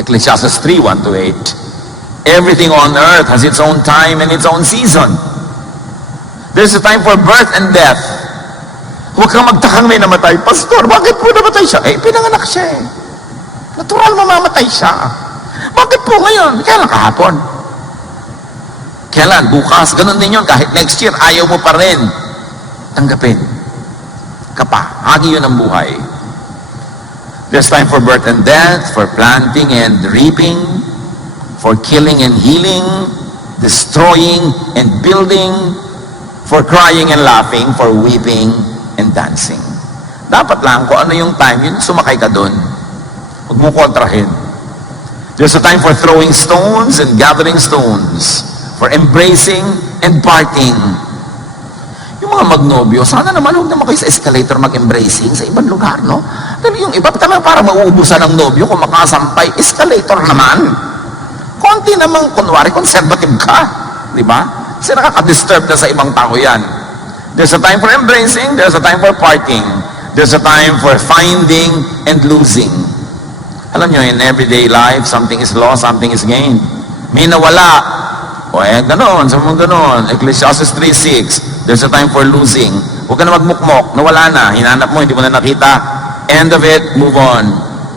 Ecclesiastes 3:1-8. Everything on earth has its own time and its own season. There's a time for birth and death. Huwag kang magtakang may namatay. Pastor, bakit po namatay siya? Pinanganak siya eh. Natural mamamatay siya. Bakit po ngayon? Kailan kahapon? Kailan? Bukas? Ganun din yun. Kahit next year, ayaw mo pa rin. Tanggapin. Hagi yun ang buhay. There's time for birth and death, for planting and reaping, for killing and healing, destroying and building, for crying and laughing, for weeping and dancing. Dapat lang kung ano yung time, yun sumakay ka doon. Huwag mo kontrahin. There's a time for throwing stones and gathering stones, for embracing and parting. Yung mga ka magnobyo, sana naman huwag naman kayo sa escalator mag-embracing sa ibang lugar, no? Dahil yung iba talaga para mauubusan ng nobyo kung makasampay, escalator naman. Konti namang, kunwari, conservative ka. Di ba? Kasi nakaka-disturb na sa ibang tao yan. There's a time for embracing, there's a time for parting. There's a time for finding and losing. Alam nyo, in everyday life, something is lost, something is gained. May nawala. O ganon, sa mga ganon. Ecclesiastes 3:6, there's a time for losing. Huwag ka na magmukmok, nawala na, hinanap mo, hindi mo na nakita. End of it, move on.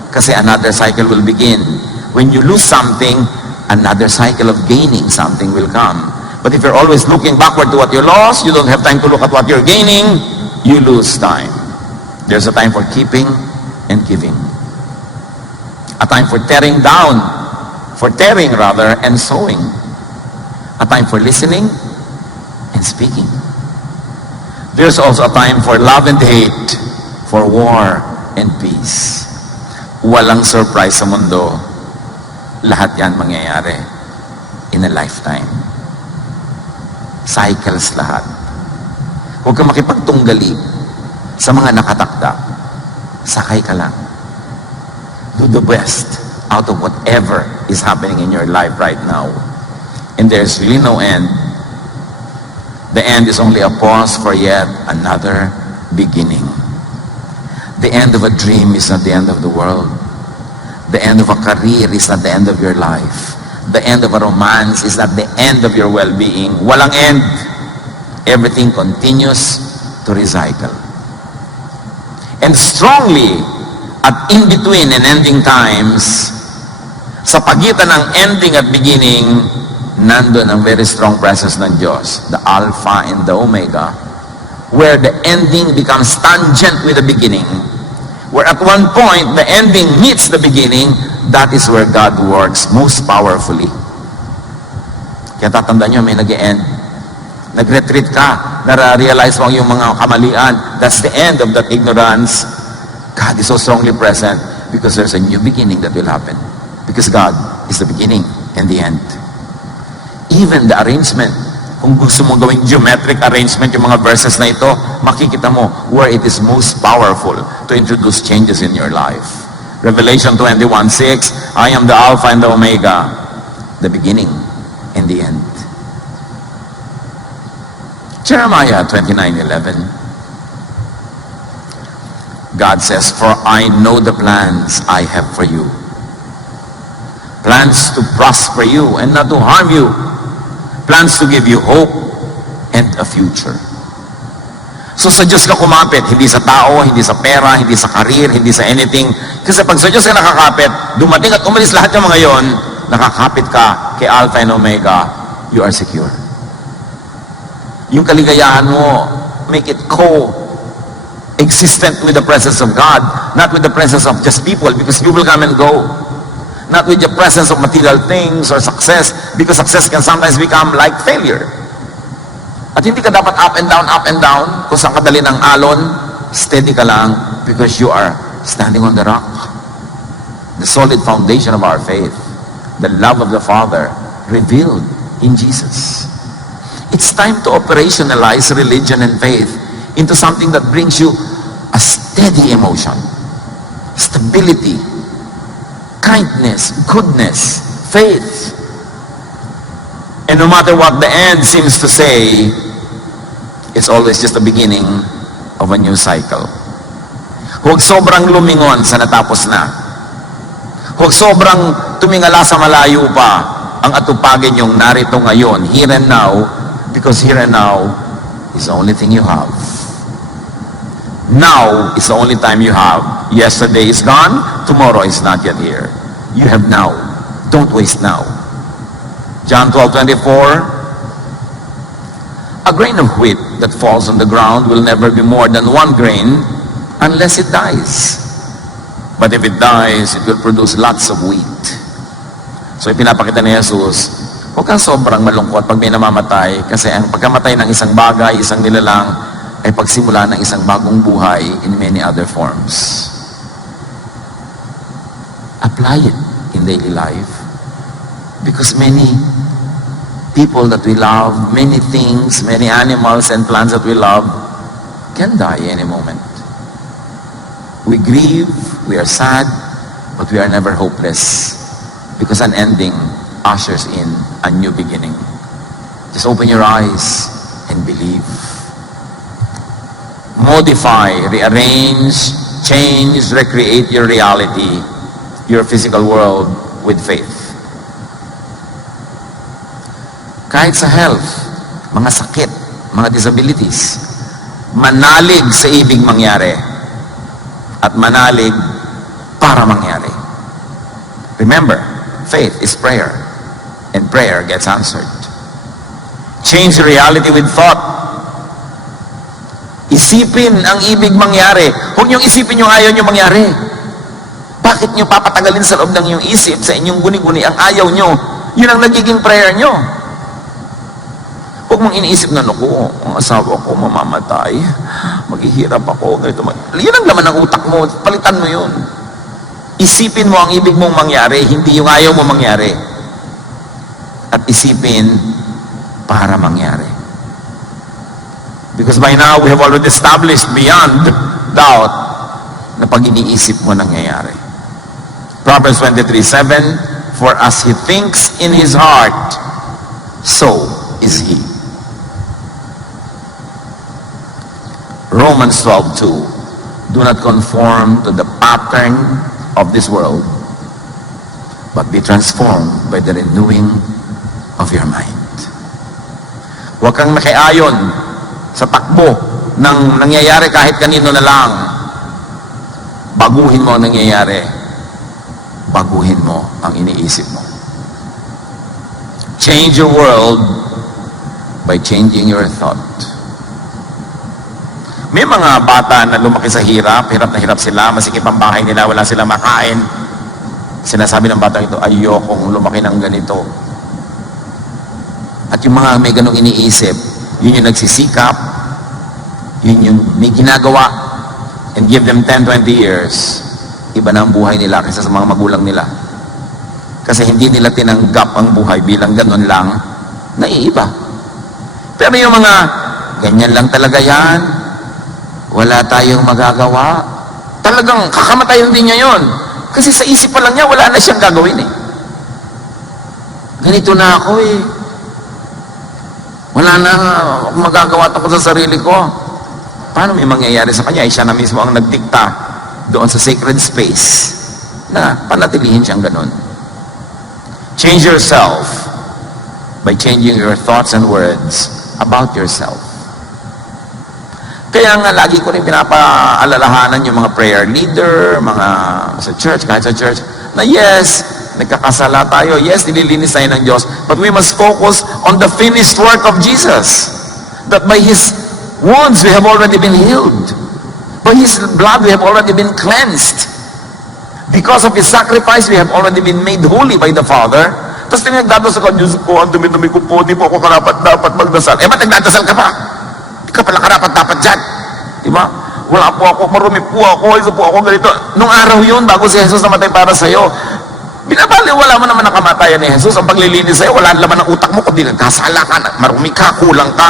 Kasi another cycle will begin. When you lose something, another cycle of gaining something will come. But if you're always looking backward to what you lost, you don't have time to look at what you're gaining, you lose time. There's a time for keeping and giving. A time for tearing down, and sowing. A time for listening and speaking. There's also a time for love and hate, for war and peace. Walang surprise sa mundo. Lahat yan mangyayari in a lifetime. Cycles lahat. Huwag kang makipagtunggali sa mga nakatakda. Sakay ka lang. Do the best out of whatever is happening in your life right now. And there's really no end. The end is only a pause for yet another beginning. The end of a dream is not the end of the world. The end of a career is not the end of your life. The end of a romance is not the end of your well-being. Walang end. Everything continues to recycle. And strongly, at in-between and ending times, sa pagitan ng ending at beginning, nandun ang very strong presence ng Diyos, the Alpha and the Omega, where the ending becomes tangent with the beginning. Where at one point, the ending meets the beginning, that is where God works most powerfully. Kaya tatandaan nyo, may nag-e-end. Nag-retreat ka, nare-realize mo yung mga kamalian. That's the end of that ignorance. God is so strongly present because there's a new beginning that will happen. Because God is the beginning and the end. Even the arrangement, kung gusto mong gawing geometric arrangement yung mga verses na ito, makikita mo where it is most powerful to introduce changes in your life. Revelation 21:6, I am the Alpha and the Omega, the beginning and the end. Jeremiah 29:11, God says, for I know the plans I have for you. Plans to prosper you and not to harm you. Plans to give you hope and a future. So sa Diyos ka kumapit, hindi sa tao, hindi sa pera, hindi sa career, hindi sa anything. Kasi pag sa Diyos ka nakakapit, dumating at umalis lahat ng mga yon, nakakapit ka kay Alpha and Omega, you are secure. Yung kaligayahan mo, make it co-existent with the presence of God, not with the presence of just people, because you will come and go. Not with the presence of material things or success, because success can sometimes become like failure. At hindi ka dapat up and down, kung saan ka dali ng alon, steady ka lang, because you are standing on the rock. The solid foundation of our faith, the love of the Father, revealed in Jesus. It's time to operationalize religion and faith into something that brings you a steady emotion, stability, kindness, goodness, faith. And no matter what the end seems to say, it's always just the beginning of a new cycle. Huwag sobrang lumingon sa natapos na. Huwag sobrang tumingala sa malayo pa ang atupagin yung narito ngayon, here and now, because here and now is the only thing you have. Now is the only time you have. Yesterday is gone, tomorrow is not yet here. You have now. Don't waste now. John 12:24, a grain of wheat that falls on the ground will never be more than one grain unless it dies. But if it dies, it will produce lots of wheat. So ipinapakita ni Jesus, huwag kang sobrang malungkot pag may namamatay, kasi ang pagkamatay ng isang bagay, isang nilalang, ay pagsimula ng isang bagong buhay in many other forms. Apply it in daily life, because many people that we love, many things, many animals and plants that we love can die any moment. We grieve, we are sad, but we are never hopeless because an ending ushers in a new beginning. Just open your eyes and believe. Modify, rearrange, change, recreate your reality, your physical world with faith. Kahit sa health, mga sakit, mga disabilities, manalig sa ibig mangyari at manalig para mangyari. Remember, faith is prayer and prayer gets answered. Change reality with thought. Isipin ang ibig mangyari. Huwag niyong isipin yung ayaw niyo mangyari. Bakit niyo papatagalin sa loob ng iyong isip, sa inyong guni-guni ang ayaw niyo? Yun ang nagiging prayer niyo. Huwag mong iniisip na, naku, ang asawa ko mamamatay, maghihirap ako, ganito. Yun ang laman ng utak mo, palitan mo yun. Isipin mo ang ibig mong mangyari, hindi yung ayaw mo mangyari. At isipin para mangyari. Because by now, we have already established beyond doubt na pag iniisip mo nangyayari. Proverbs 23:7, for as he thinks in his heart, so is he. Romans 12:2, do not conform to the pattern of this world, but be transformed by the renewing of your mind. Huwag kang nakiayon sa takbo ng nangyayari kahit kanino na lang. Baguhin mo ang nangyayari. Baguhin mo ang iniisip mo. Change your world by changing your thought. May mga bata na lumaki sa hirap na hirap sila, masikip ang bahay nila, wala silang makain. Sinasabi ng bata ito, ayokong lumaki ng ganito. At yung mga may ganong iniisip, yun yung nagsisikap, yun yung may ginagawa, and give them 10-20 years, iba na ang buhay nila kaysa sa mga magulang nila. Kasi hindi nila tinanggap ang buhay bilang ganon lang, naiiba. Pero yung mga, ganyan lang talaga yan, wala tayong magagawa, talagang kakamatayan din niya yun. Kasi sa isip pa lang niya, wala na siyang gagawin eh. Ganito na ako eh. Wala na akong magagawa ako sa sarili ko. Paano may mangyayari sa kanya? Siya na mismo ang nagdikta doon sa sacred space na panatilihin siyang ganun. Change yourself by changing your thoughts and words about yourself. Kaya nga lagi ko rin pinapaalalahanan yung mga prayer leader, mga sa church, kahit sa church, na yes, nagkakasala tayo, yes, nililinis tayo ng Diyos, but we must focus on the finished work of Jesus. That by His wounds we have already been healed. By His blood we have already been cleansed. Because of His sacrifice, we have already been made holy by the Father. Tapos tinagdadasal ka, Diyos ko, ang dumi-dumi ko po, di po ako dapat magdasal. Eh, ba't nagdadasal ka pa? Di ka pala dapat dyan. Diba? Wala po ako, marumi po ako, isa po ako ganito. Nung araw yun, bago si Jesus namatay para sa'yo, binabaliwala mo naman ang kamatayan ni Jesus. Ang paglilinis sa'yo, wala laman ng utak mo, kundi nagkasala ka, marumi ka, kulang ka.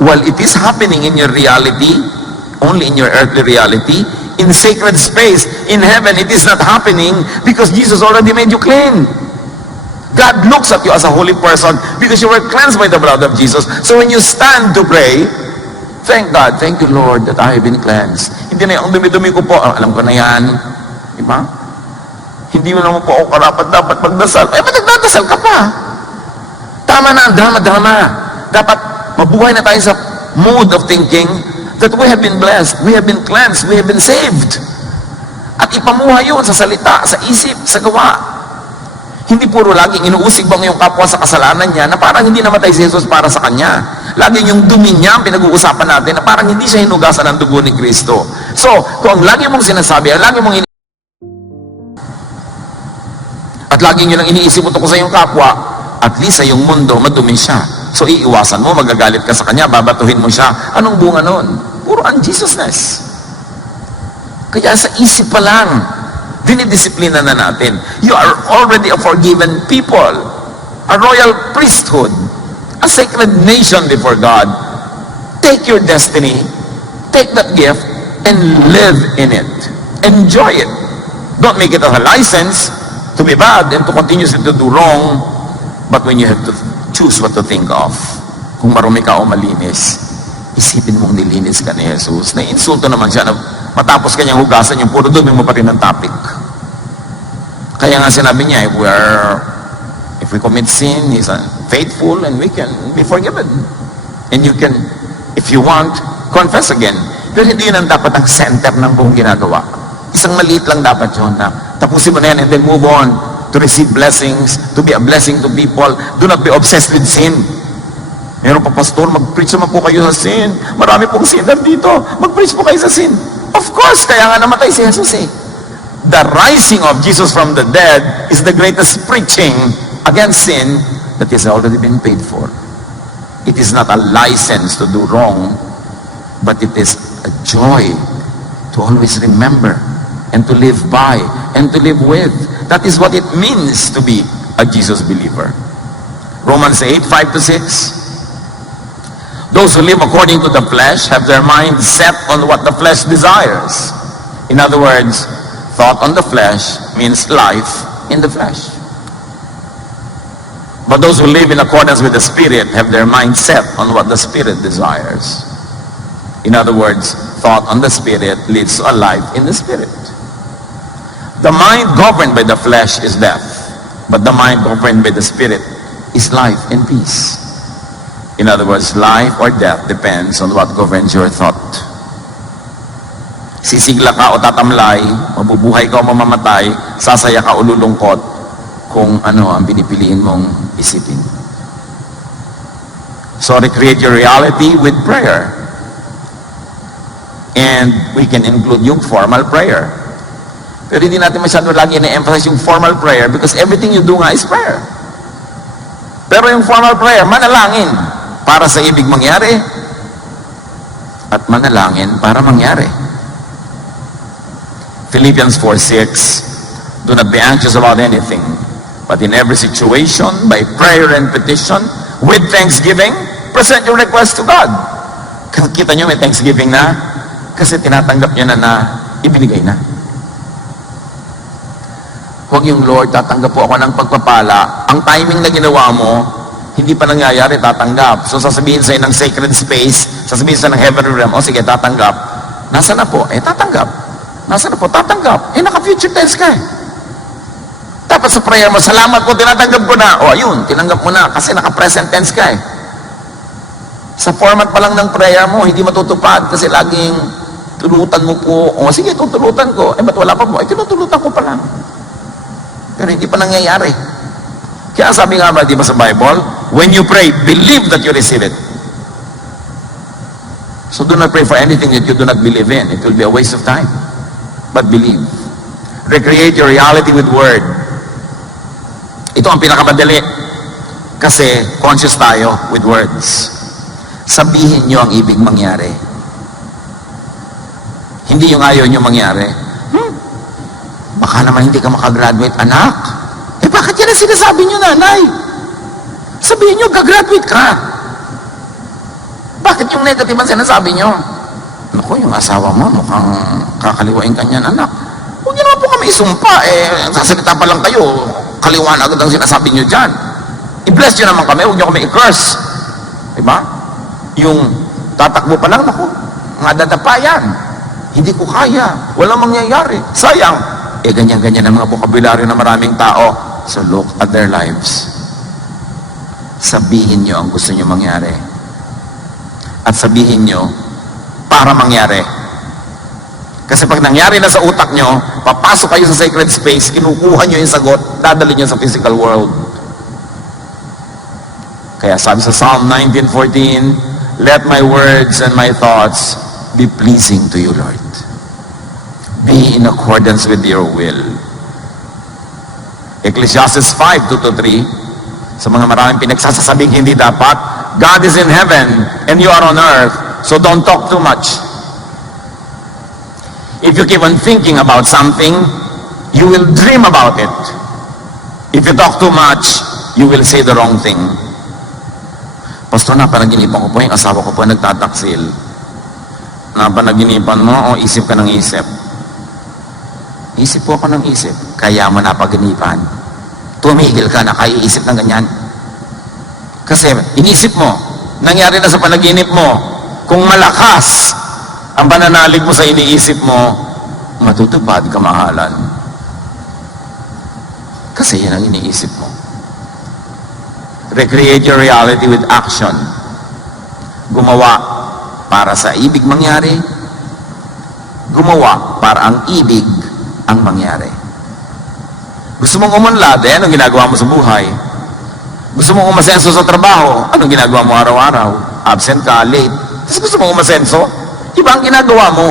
Well, it is happening in your reality, only in your earthly reality. In sacred space, in heaven, it is not happening because Jesus already made you clean. God looks at you as a holy person because you were cleansed by the blood of Jesus. So when you stand to pray, thank God, thank you Lord that I have been cleansed. Hindi na yung dumi-dumi ko po, alam ko na yan. Diba? Hindi mo naman po ako dapat magdasal. Eh, ba't nagdadasal ka pa? Tama na, drama. Dapat mabuhay na tayo sa mode of thinking that we have been blessed, we have been cleansed, we have been saved. At ipamuhay yun sa salita, sa isip, sa gawa. Hindi puro laging inuusig bang yung kapwa sa kasalanan niya na parang hindi namatay si Jesus para sa kanya. Laging yung dumi niya ang pinag-uusapan natin na parang hindi siya hinugasan ng dugo ni Kristo. So, kung ang lagi mong sinasabi, ang lagi mong at laging yun ang iniisip mo tungkol sa iyong kapwa, at least sa iyong mundo, madumi siya. So, iiwasan mo, magagalit ka sa kanya, babatuhin mo siya. Anong bunga nun? Puro unjesusness. Kaya sa isip pa lang, dinidisiplina na natin. You are already a forgiven people, a royal priesthood, a sacred nation before God. Take your destiny, take that gift, and live in it. Enjoy it. Don't make it as a license to be bad and to continuously to do wrong. But when you have to choose what to think of, kung marumi ka o malinis, isipin mong nilinis ka ni Jesus. Naiinsulto naman siya na matapos kanyang hugasan yung puro dumi mo pa rin ang topic. Kaya nga sinabi niya, if we commit sin, He's faithful and we can be forgiven. And you can, if you want, confess again. Pero hindi yun ang dapat ang center ng buong ginagawa. Isang maliit lang dapat yun na tapusin mo na yan and then move on to receive blessings, to be a blessing to people. Do not be obsessed with sin. Meron pa, pastor, mag-preach naman po kayo sa sin. Marami pong sinner dito. Mag-preach po kayo sa sin. Of course, kaya nga namatay si Jesus eh. The rising of Jesus from the dead is the greatest preaching against sin that has already been paid for. It is not a license to do wrong, but it is a joy to always remember and to live by and to live with. That is what it means to be a Jesus believer. Romans 8, 5-6. Those who live according to the flesh have their mind set on what the flesh desires. In other words, thought on the flesh means life in the flesh. But those who live in accordance with the Spirit have their mind set on what the Spirit desires. In other words, thought on the Spirit leads to a life in the Spirit. The mind governed by the flesh is death, but the mind governed by the Spirit is life and peace. In other words, life or death depends on what governs your thought. Sisigla ka o tatamlay, mabubuhay ka o mamamatay, sasaya ka o lulungkot, kung ano ang pinipiliin mong isipin. So recreate your reality with prayer. And we can include yung formal prayer. Pero hindi natin masyado lagi na-emphasize yung formal prayer because everything you do nga is prayer. Pero yung formal prayer, manalangin para sa ibig mangyari at manalangin para mangyari. Philippians 4:6, do not be anxious about anything, but in every situation, by prayer and petition, with thanksgiving, present your request to God. Kita nyo may thanksgiving na? Kasi tinatanggap nyo na ibinigay na. Huwag yung Lord, tatanggap po ako ng pagpapala. Ang timing na ginawa mo, hindi pa nangyayari, tatanggap. So sasabihin sa'yo ng sacred space, sasabihin sa'yo ng heavenly realm, o sige, tatanggap. Nasa na po? Tatanggap. Nasa na po? Tatanggap. Naka-future tense ka eh. Dapat sa prayer mo, salamat po, tinatanggap ko na. O ayun, tinanggap mo na kasi naka-present tense ka eh. Sa format pa lang ng prayer mo, hindi matutupad kasi laging tulutan mo po. O sige, tutulutan ko. Ba't wala pa mo? Tinutulutan ko pa lang. Pero hindi pa nangyayari. Kaya sabi nga ba, di ba sa Bible, when you pray, believe that you receive it. So do not pray for anything that you do not believe in. It will be a waste of time. But believe. Recreate your reality with word. Ito ang pinakamadali. Kasi conscious tayo with words. Sabihin nyo ang ibig mangyari. Hindi yung ayaw nyo mangyari. Baka naman hindi ka makagraduate, anak. Bakit yan ang sinasabi nyo, nanay? Sabihin nyo, gagraduate ka. Bakit yung negative ang sinasabi nyo? Naku, yung asawa mo, mukhang kakaliwain ka niyan, anak. Huwag nyo naman po kami isumpa. Sasalita pa lang kayo, kaliwaan agad ang sinasabi nyo dyan. I-bless nyo naman kami, huwag nyo kami i-curse. Diba? Yung tatakbo pa lang, naku, madadapa yan. Hindi ko kaya. Walang mangyayari. Sayang. Ganyan-ganyan ang mga bokabularyo ng maraming tao. So look at their lives. Sabihin nyo ang gusto nyo mangyari. At sabihin nyo para mangyari. Kasi pag nangyari na sa utak nyo, papasok kayo sa sacred space, kinukuha nyo yung sagot, dadali nyo sa physical world. Kaya sabi sa Psalm 19:14, let my words and my thoughts be pleasing to you, Lord. Be in accordance with your will. Ecclesiastes 5:2-3, sa mga maraming pinagsasasabing hindi dapat, God is in heaven and you are on earth, so don't talk too much. If you keep on thinking about something, you will dream about it. If you talk too much, you will say the wrong thing. Pastor, napanaginipan ko po yung asawa ko po nagtataksil. Napanaginipan mo o isip ka ng isip? Isip po ako ng isip. Kaya mo napaginipan. Tumigil ka na kaiisip ng ganyan. Kasi inisip mo, nangyari na sa panaginip mo, kung malakas ang pananalig mo sa iniisip mo, matutupad kamahalan. Kasi yan ang iniisip mo. Recreate your reality with action. Gumawa para sa ibig mangyari. Gumawa para ang ibig ang mangyari. Gusto mong umunlad, anong ginagawa mo sa buhay? Gusto mong umasenso sa trabaho, anong ginagawa mo araw-araw? Absent ka, late. Tapos gusto mong umasenso, iba ang ginagawa mo.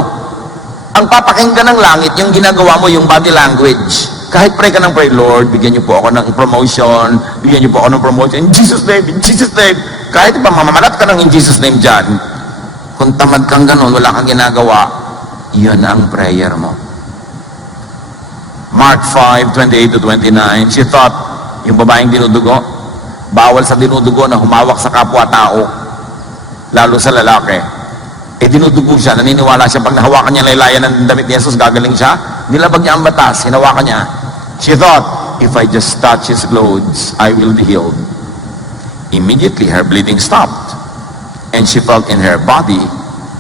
Ang papakinggan ng langit, yung ginagawa mo, yung body language. Kahit pray ka ng pray, Lord, bigyan niyo po ako ng promotion, bigyan niyo po ako ng promotion, in Jesus' name, in Jesus' name. Kahit pa mamamalat ka ng in Jesus' name dyan, kung tamad kang ganun, wala kang ginagawa, yun ang prayer mo. Mark 5:28-29, she thought, yung babaeng dinudugo, bawal sa dinudugo na humawak sa kapwa-tao, lalo sa lalaki. Dinudugo siya, naniniwala siya, pag nahawakan niya laylayan ng damit ni Jesus, gagaling siya. Nilabag niya ang batas, hinawakan niya. She thought, if I just touch his clothes, I will be healed. Immediately, her bleeding stopped, and she felt in her body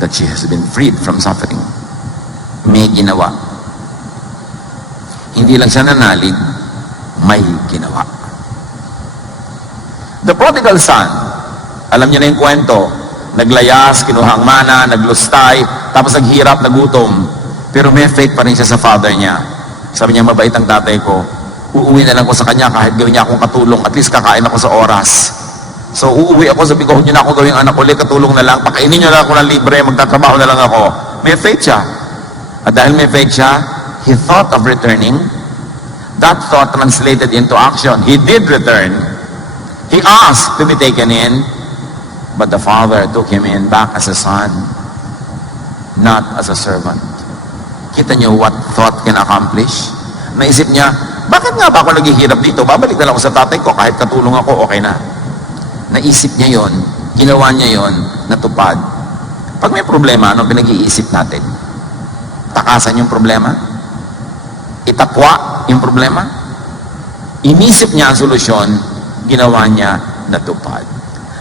that she has been freed from suffering. May ginawa. Hindi lang siya nanalig, may ginawa. The prodigal son, alam niyo na yung kwento, naglayas, kinuha ang mana, naglustay, tapos naghirap, nagutom. Pero may faith pa rin siya sa father niya. Sabi niya, mabait ang tatay ko. Uuwi na lang ko sa kanya kahit gawin niya akong katulong. At least kakain ako sa oras. So uuwi ako, sabi ko, huwag niyo na ako gawing anak ulit, katulong na lang. Pakainin niyo na ako ng libre, magtatrabaho na lang ako. May faith siya. At dahil may faith siya, he thought of returning. That thought translated into action. He did return. He asked to be taken in. But the father took him in back as a son, not as a servant. Kita niyo what thought can accomplish? Naisip niya, bakit nga ba ako naghihirap dito? Babalik na lang ako sa tatay ko, kahit katulong ako, okay na. Naisip niya yon, ginawa niya yon, natupad. Pag may problema, anong pinag-iisip natin? Takasan yung problema? Itapwa yung problema? Inisip niya ang solusyon, ginawa niya, natupad.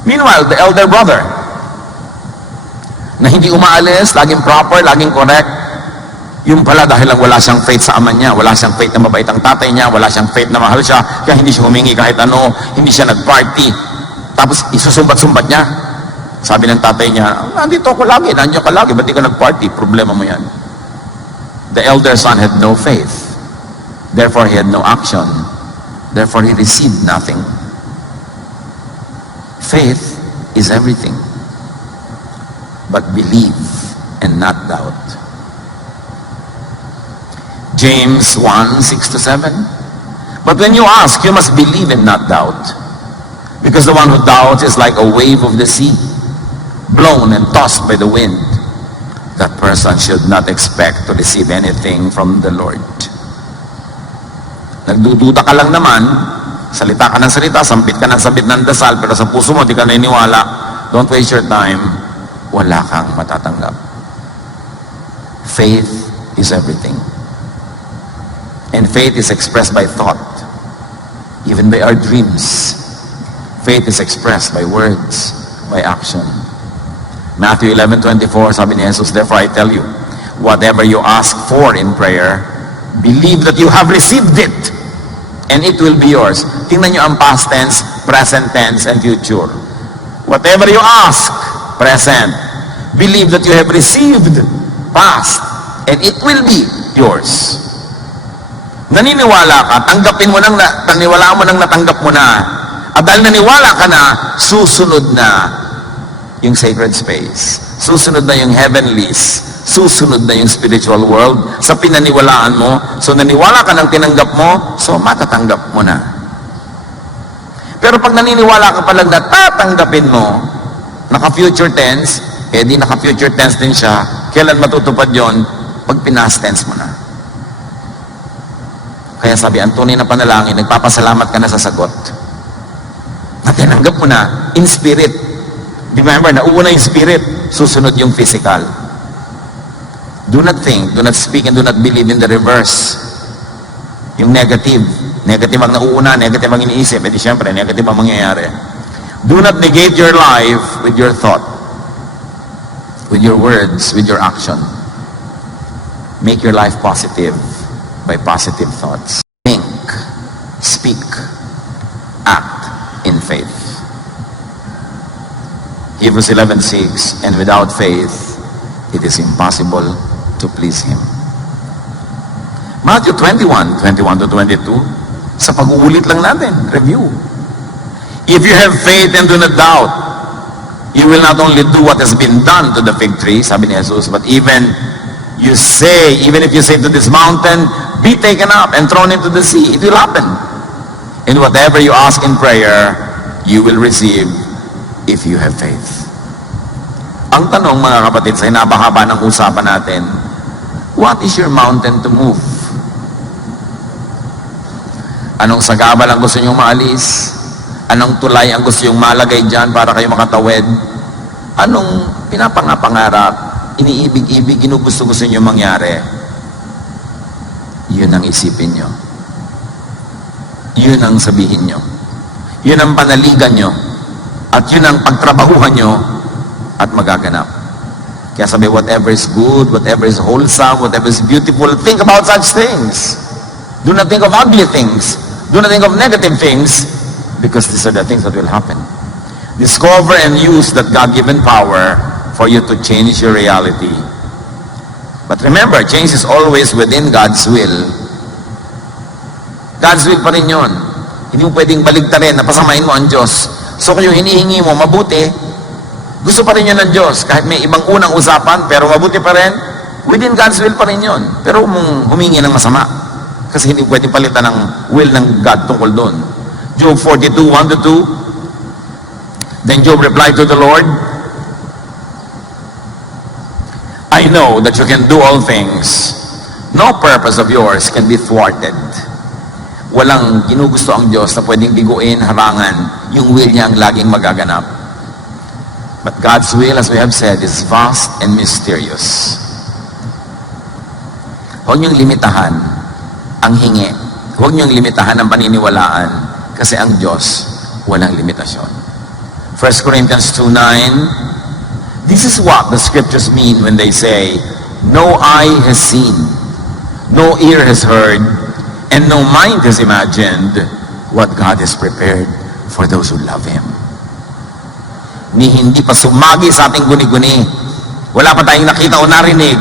Meanwhile, the elder brother, na hindi umaalis, laging proper, laging correct, yung pala dahil lang wala siyang faith sa ama niya, wala siyang faith na mabait ang tatay niya, wala siyang faith na mahal siya, kaya hindi siya humingi kahit ano, hindi siya nag-party. Tapos isusumbat-sumbat niya. Sabi ng tatay niya, nandito ako lagi, nandiyan ka lagi, ba't di ka nag-party? Problema mo yan. The elder son had no faith. Therefore, he had no action. Therefore, he received nothing. Faith is everything. But believe and not doubt. James 1:6-7. But when you ask, you must believe and not doubt. Because the one who doubts is like a wave of the sea, blown and tossed by the wind. That person should not expect to receive anything from the Lord. Nagdududa ka lang naman, salita ka ng salita, sampit ka ng sampit ng dasal, pero sa puso mo, di ka naniniwala, don't waste your time, wala kang matatanggap. Faith is everything. And faith is expressed by thought, even by our dreams. Faith is expressed by words, by action. Matthew 11:24, sabi ni Jesus, therefore I tell you, whatever you ask for in prayer, believe that you have received it, and it will be yours. Tingnan nyo ang past tense, present tense, and future. Whatever you ask, present. Believe that you have received, past, and it will be yours. Naniniwala ka, tanggapin mo nang, naniwalaan mo nang natanggap mo na. At dahil naniwala ka na, susunod na yung sacred space. Susunod na yung heavenlies. Susunod na yung spiritual world sa pinaniwalaan mo. So naniwala ka ng tinanggap mo, so matatanggap mo na. Pero pag naniniwala ka palang na tatanggapin mo, naka-future tense, di naka-future tense din siya, kailan matutupad yon? Pag pinas tense mo na. Kaya sabi, ang tunay na panalangin, nagpapasalamat ka na sa sagot. Na tinanggap mo na, in spirit, Remember, nauuna yung spirit, susunod yung physical. Do not think, do not speak, and do not believe in the reverse. Yung negative. Negative ang nauuna, negative ang iniisip. Eh di syempre, negative ang mangyayari. Do not negate your life with your thought, with your words, with your action. Make your life positive by positive thoughts. Think, speak, act in faith. Hebrews 11:6, and without faith, it is impossible to please Him. Matthew 21:21 to 22, sa pag-uulit lang natin, review. If you have faith and do not doubt, you will not only do what has been done to the fig tree, sabi ni Jesus, but even if you say to this mountain, be taken up and thrown into the sea, it will happen. And whatever you ask in prayer, you will receive if you have faith. Ang tanong, mga kapatid, sa hinabahaba ng usapan natin, what is your mountain to move? Anong sagabal ang gusto nyong maalis? Anong tulay ang gusto nyong malagay dyan para kayo makatawid? Anong pinapangapangarap, iniibig-ibig, ginugusto-gusto nyong mangyari? Yun ang isipin nyo. Yun ang sabihin nyo. Yun ang panaligan nyo. At yun ang pagtrabahuhan nyo at magaganap. Kaya sabi, whatever is good, whatever is wholesome, whatever is beautiful, think about such things. Do not think of ugly things. Do not think of negative things, because these are the things that will happen. Discover and use that God-given power for you to change your reality. But remember, change is always within God's will. God's will pa rin yun. Hindi mo pwedeng baligtarin na pasamain mo ang Diyos. So kung yung hinihingi mo mabuti, gusto pa rin yun ng Diyos. Kahit may ibang unang usapan, pero mabuti pa rin, within God's will pa rin yun. Pero mong humingi ng masama. Kasi hindi pwedeng palitan ng will ng God tungkol doon. Job 42:1-2. Then Job replied to the Lord, I know that you can do all things. No purpose of yours can be thwarted. Walang ginugusto ang Diyos na pwedeng biguin, harangan, yung will niya ang laging magaganap. But God's will, as we have said, is vast and mysterious. Huwag niyong limitahan ang hingi. Huwag niyong limitahan ang paniniwalaan kasi ang Diyos walang limitasyon. 1 Corinthians 2:9, this is what the scriptures mean when they say, no eye has seen, no ear has heard, and no mind has imagined what God has prepared for those who love Him. Ni hindi pa sumagi sa ating guni-guni. Wala pa tayong nakita o narinig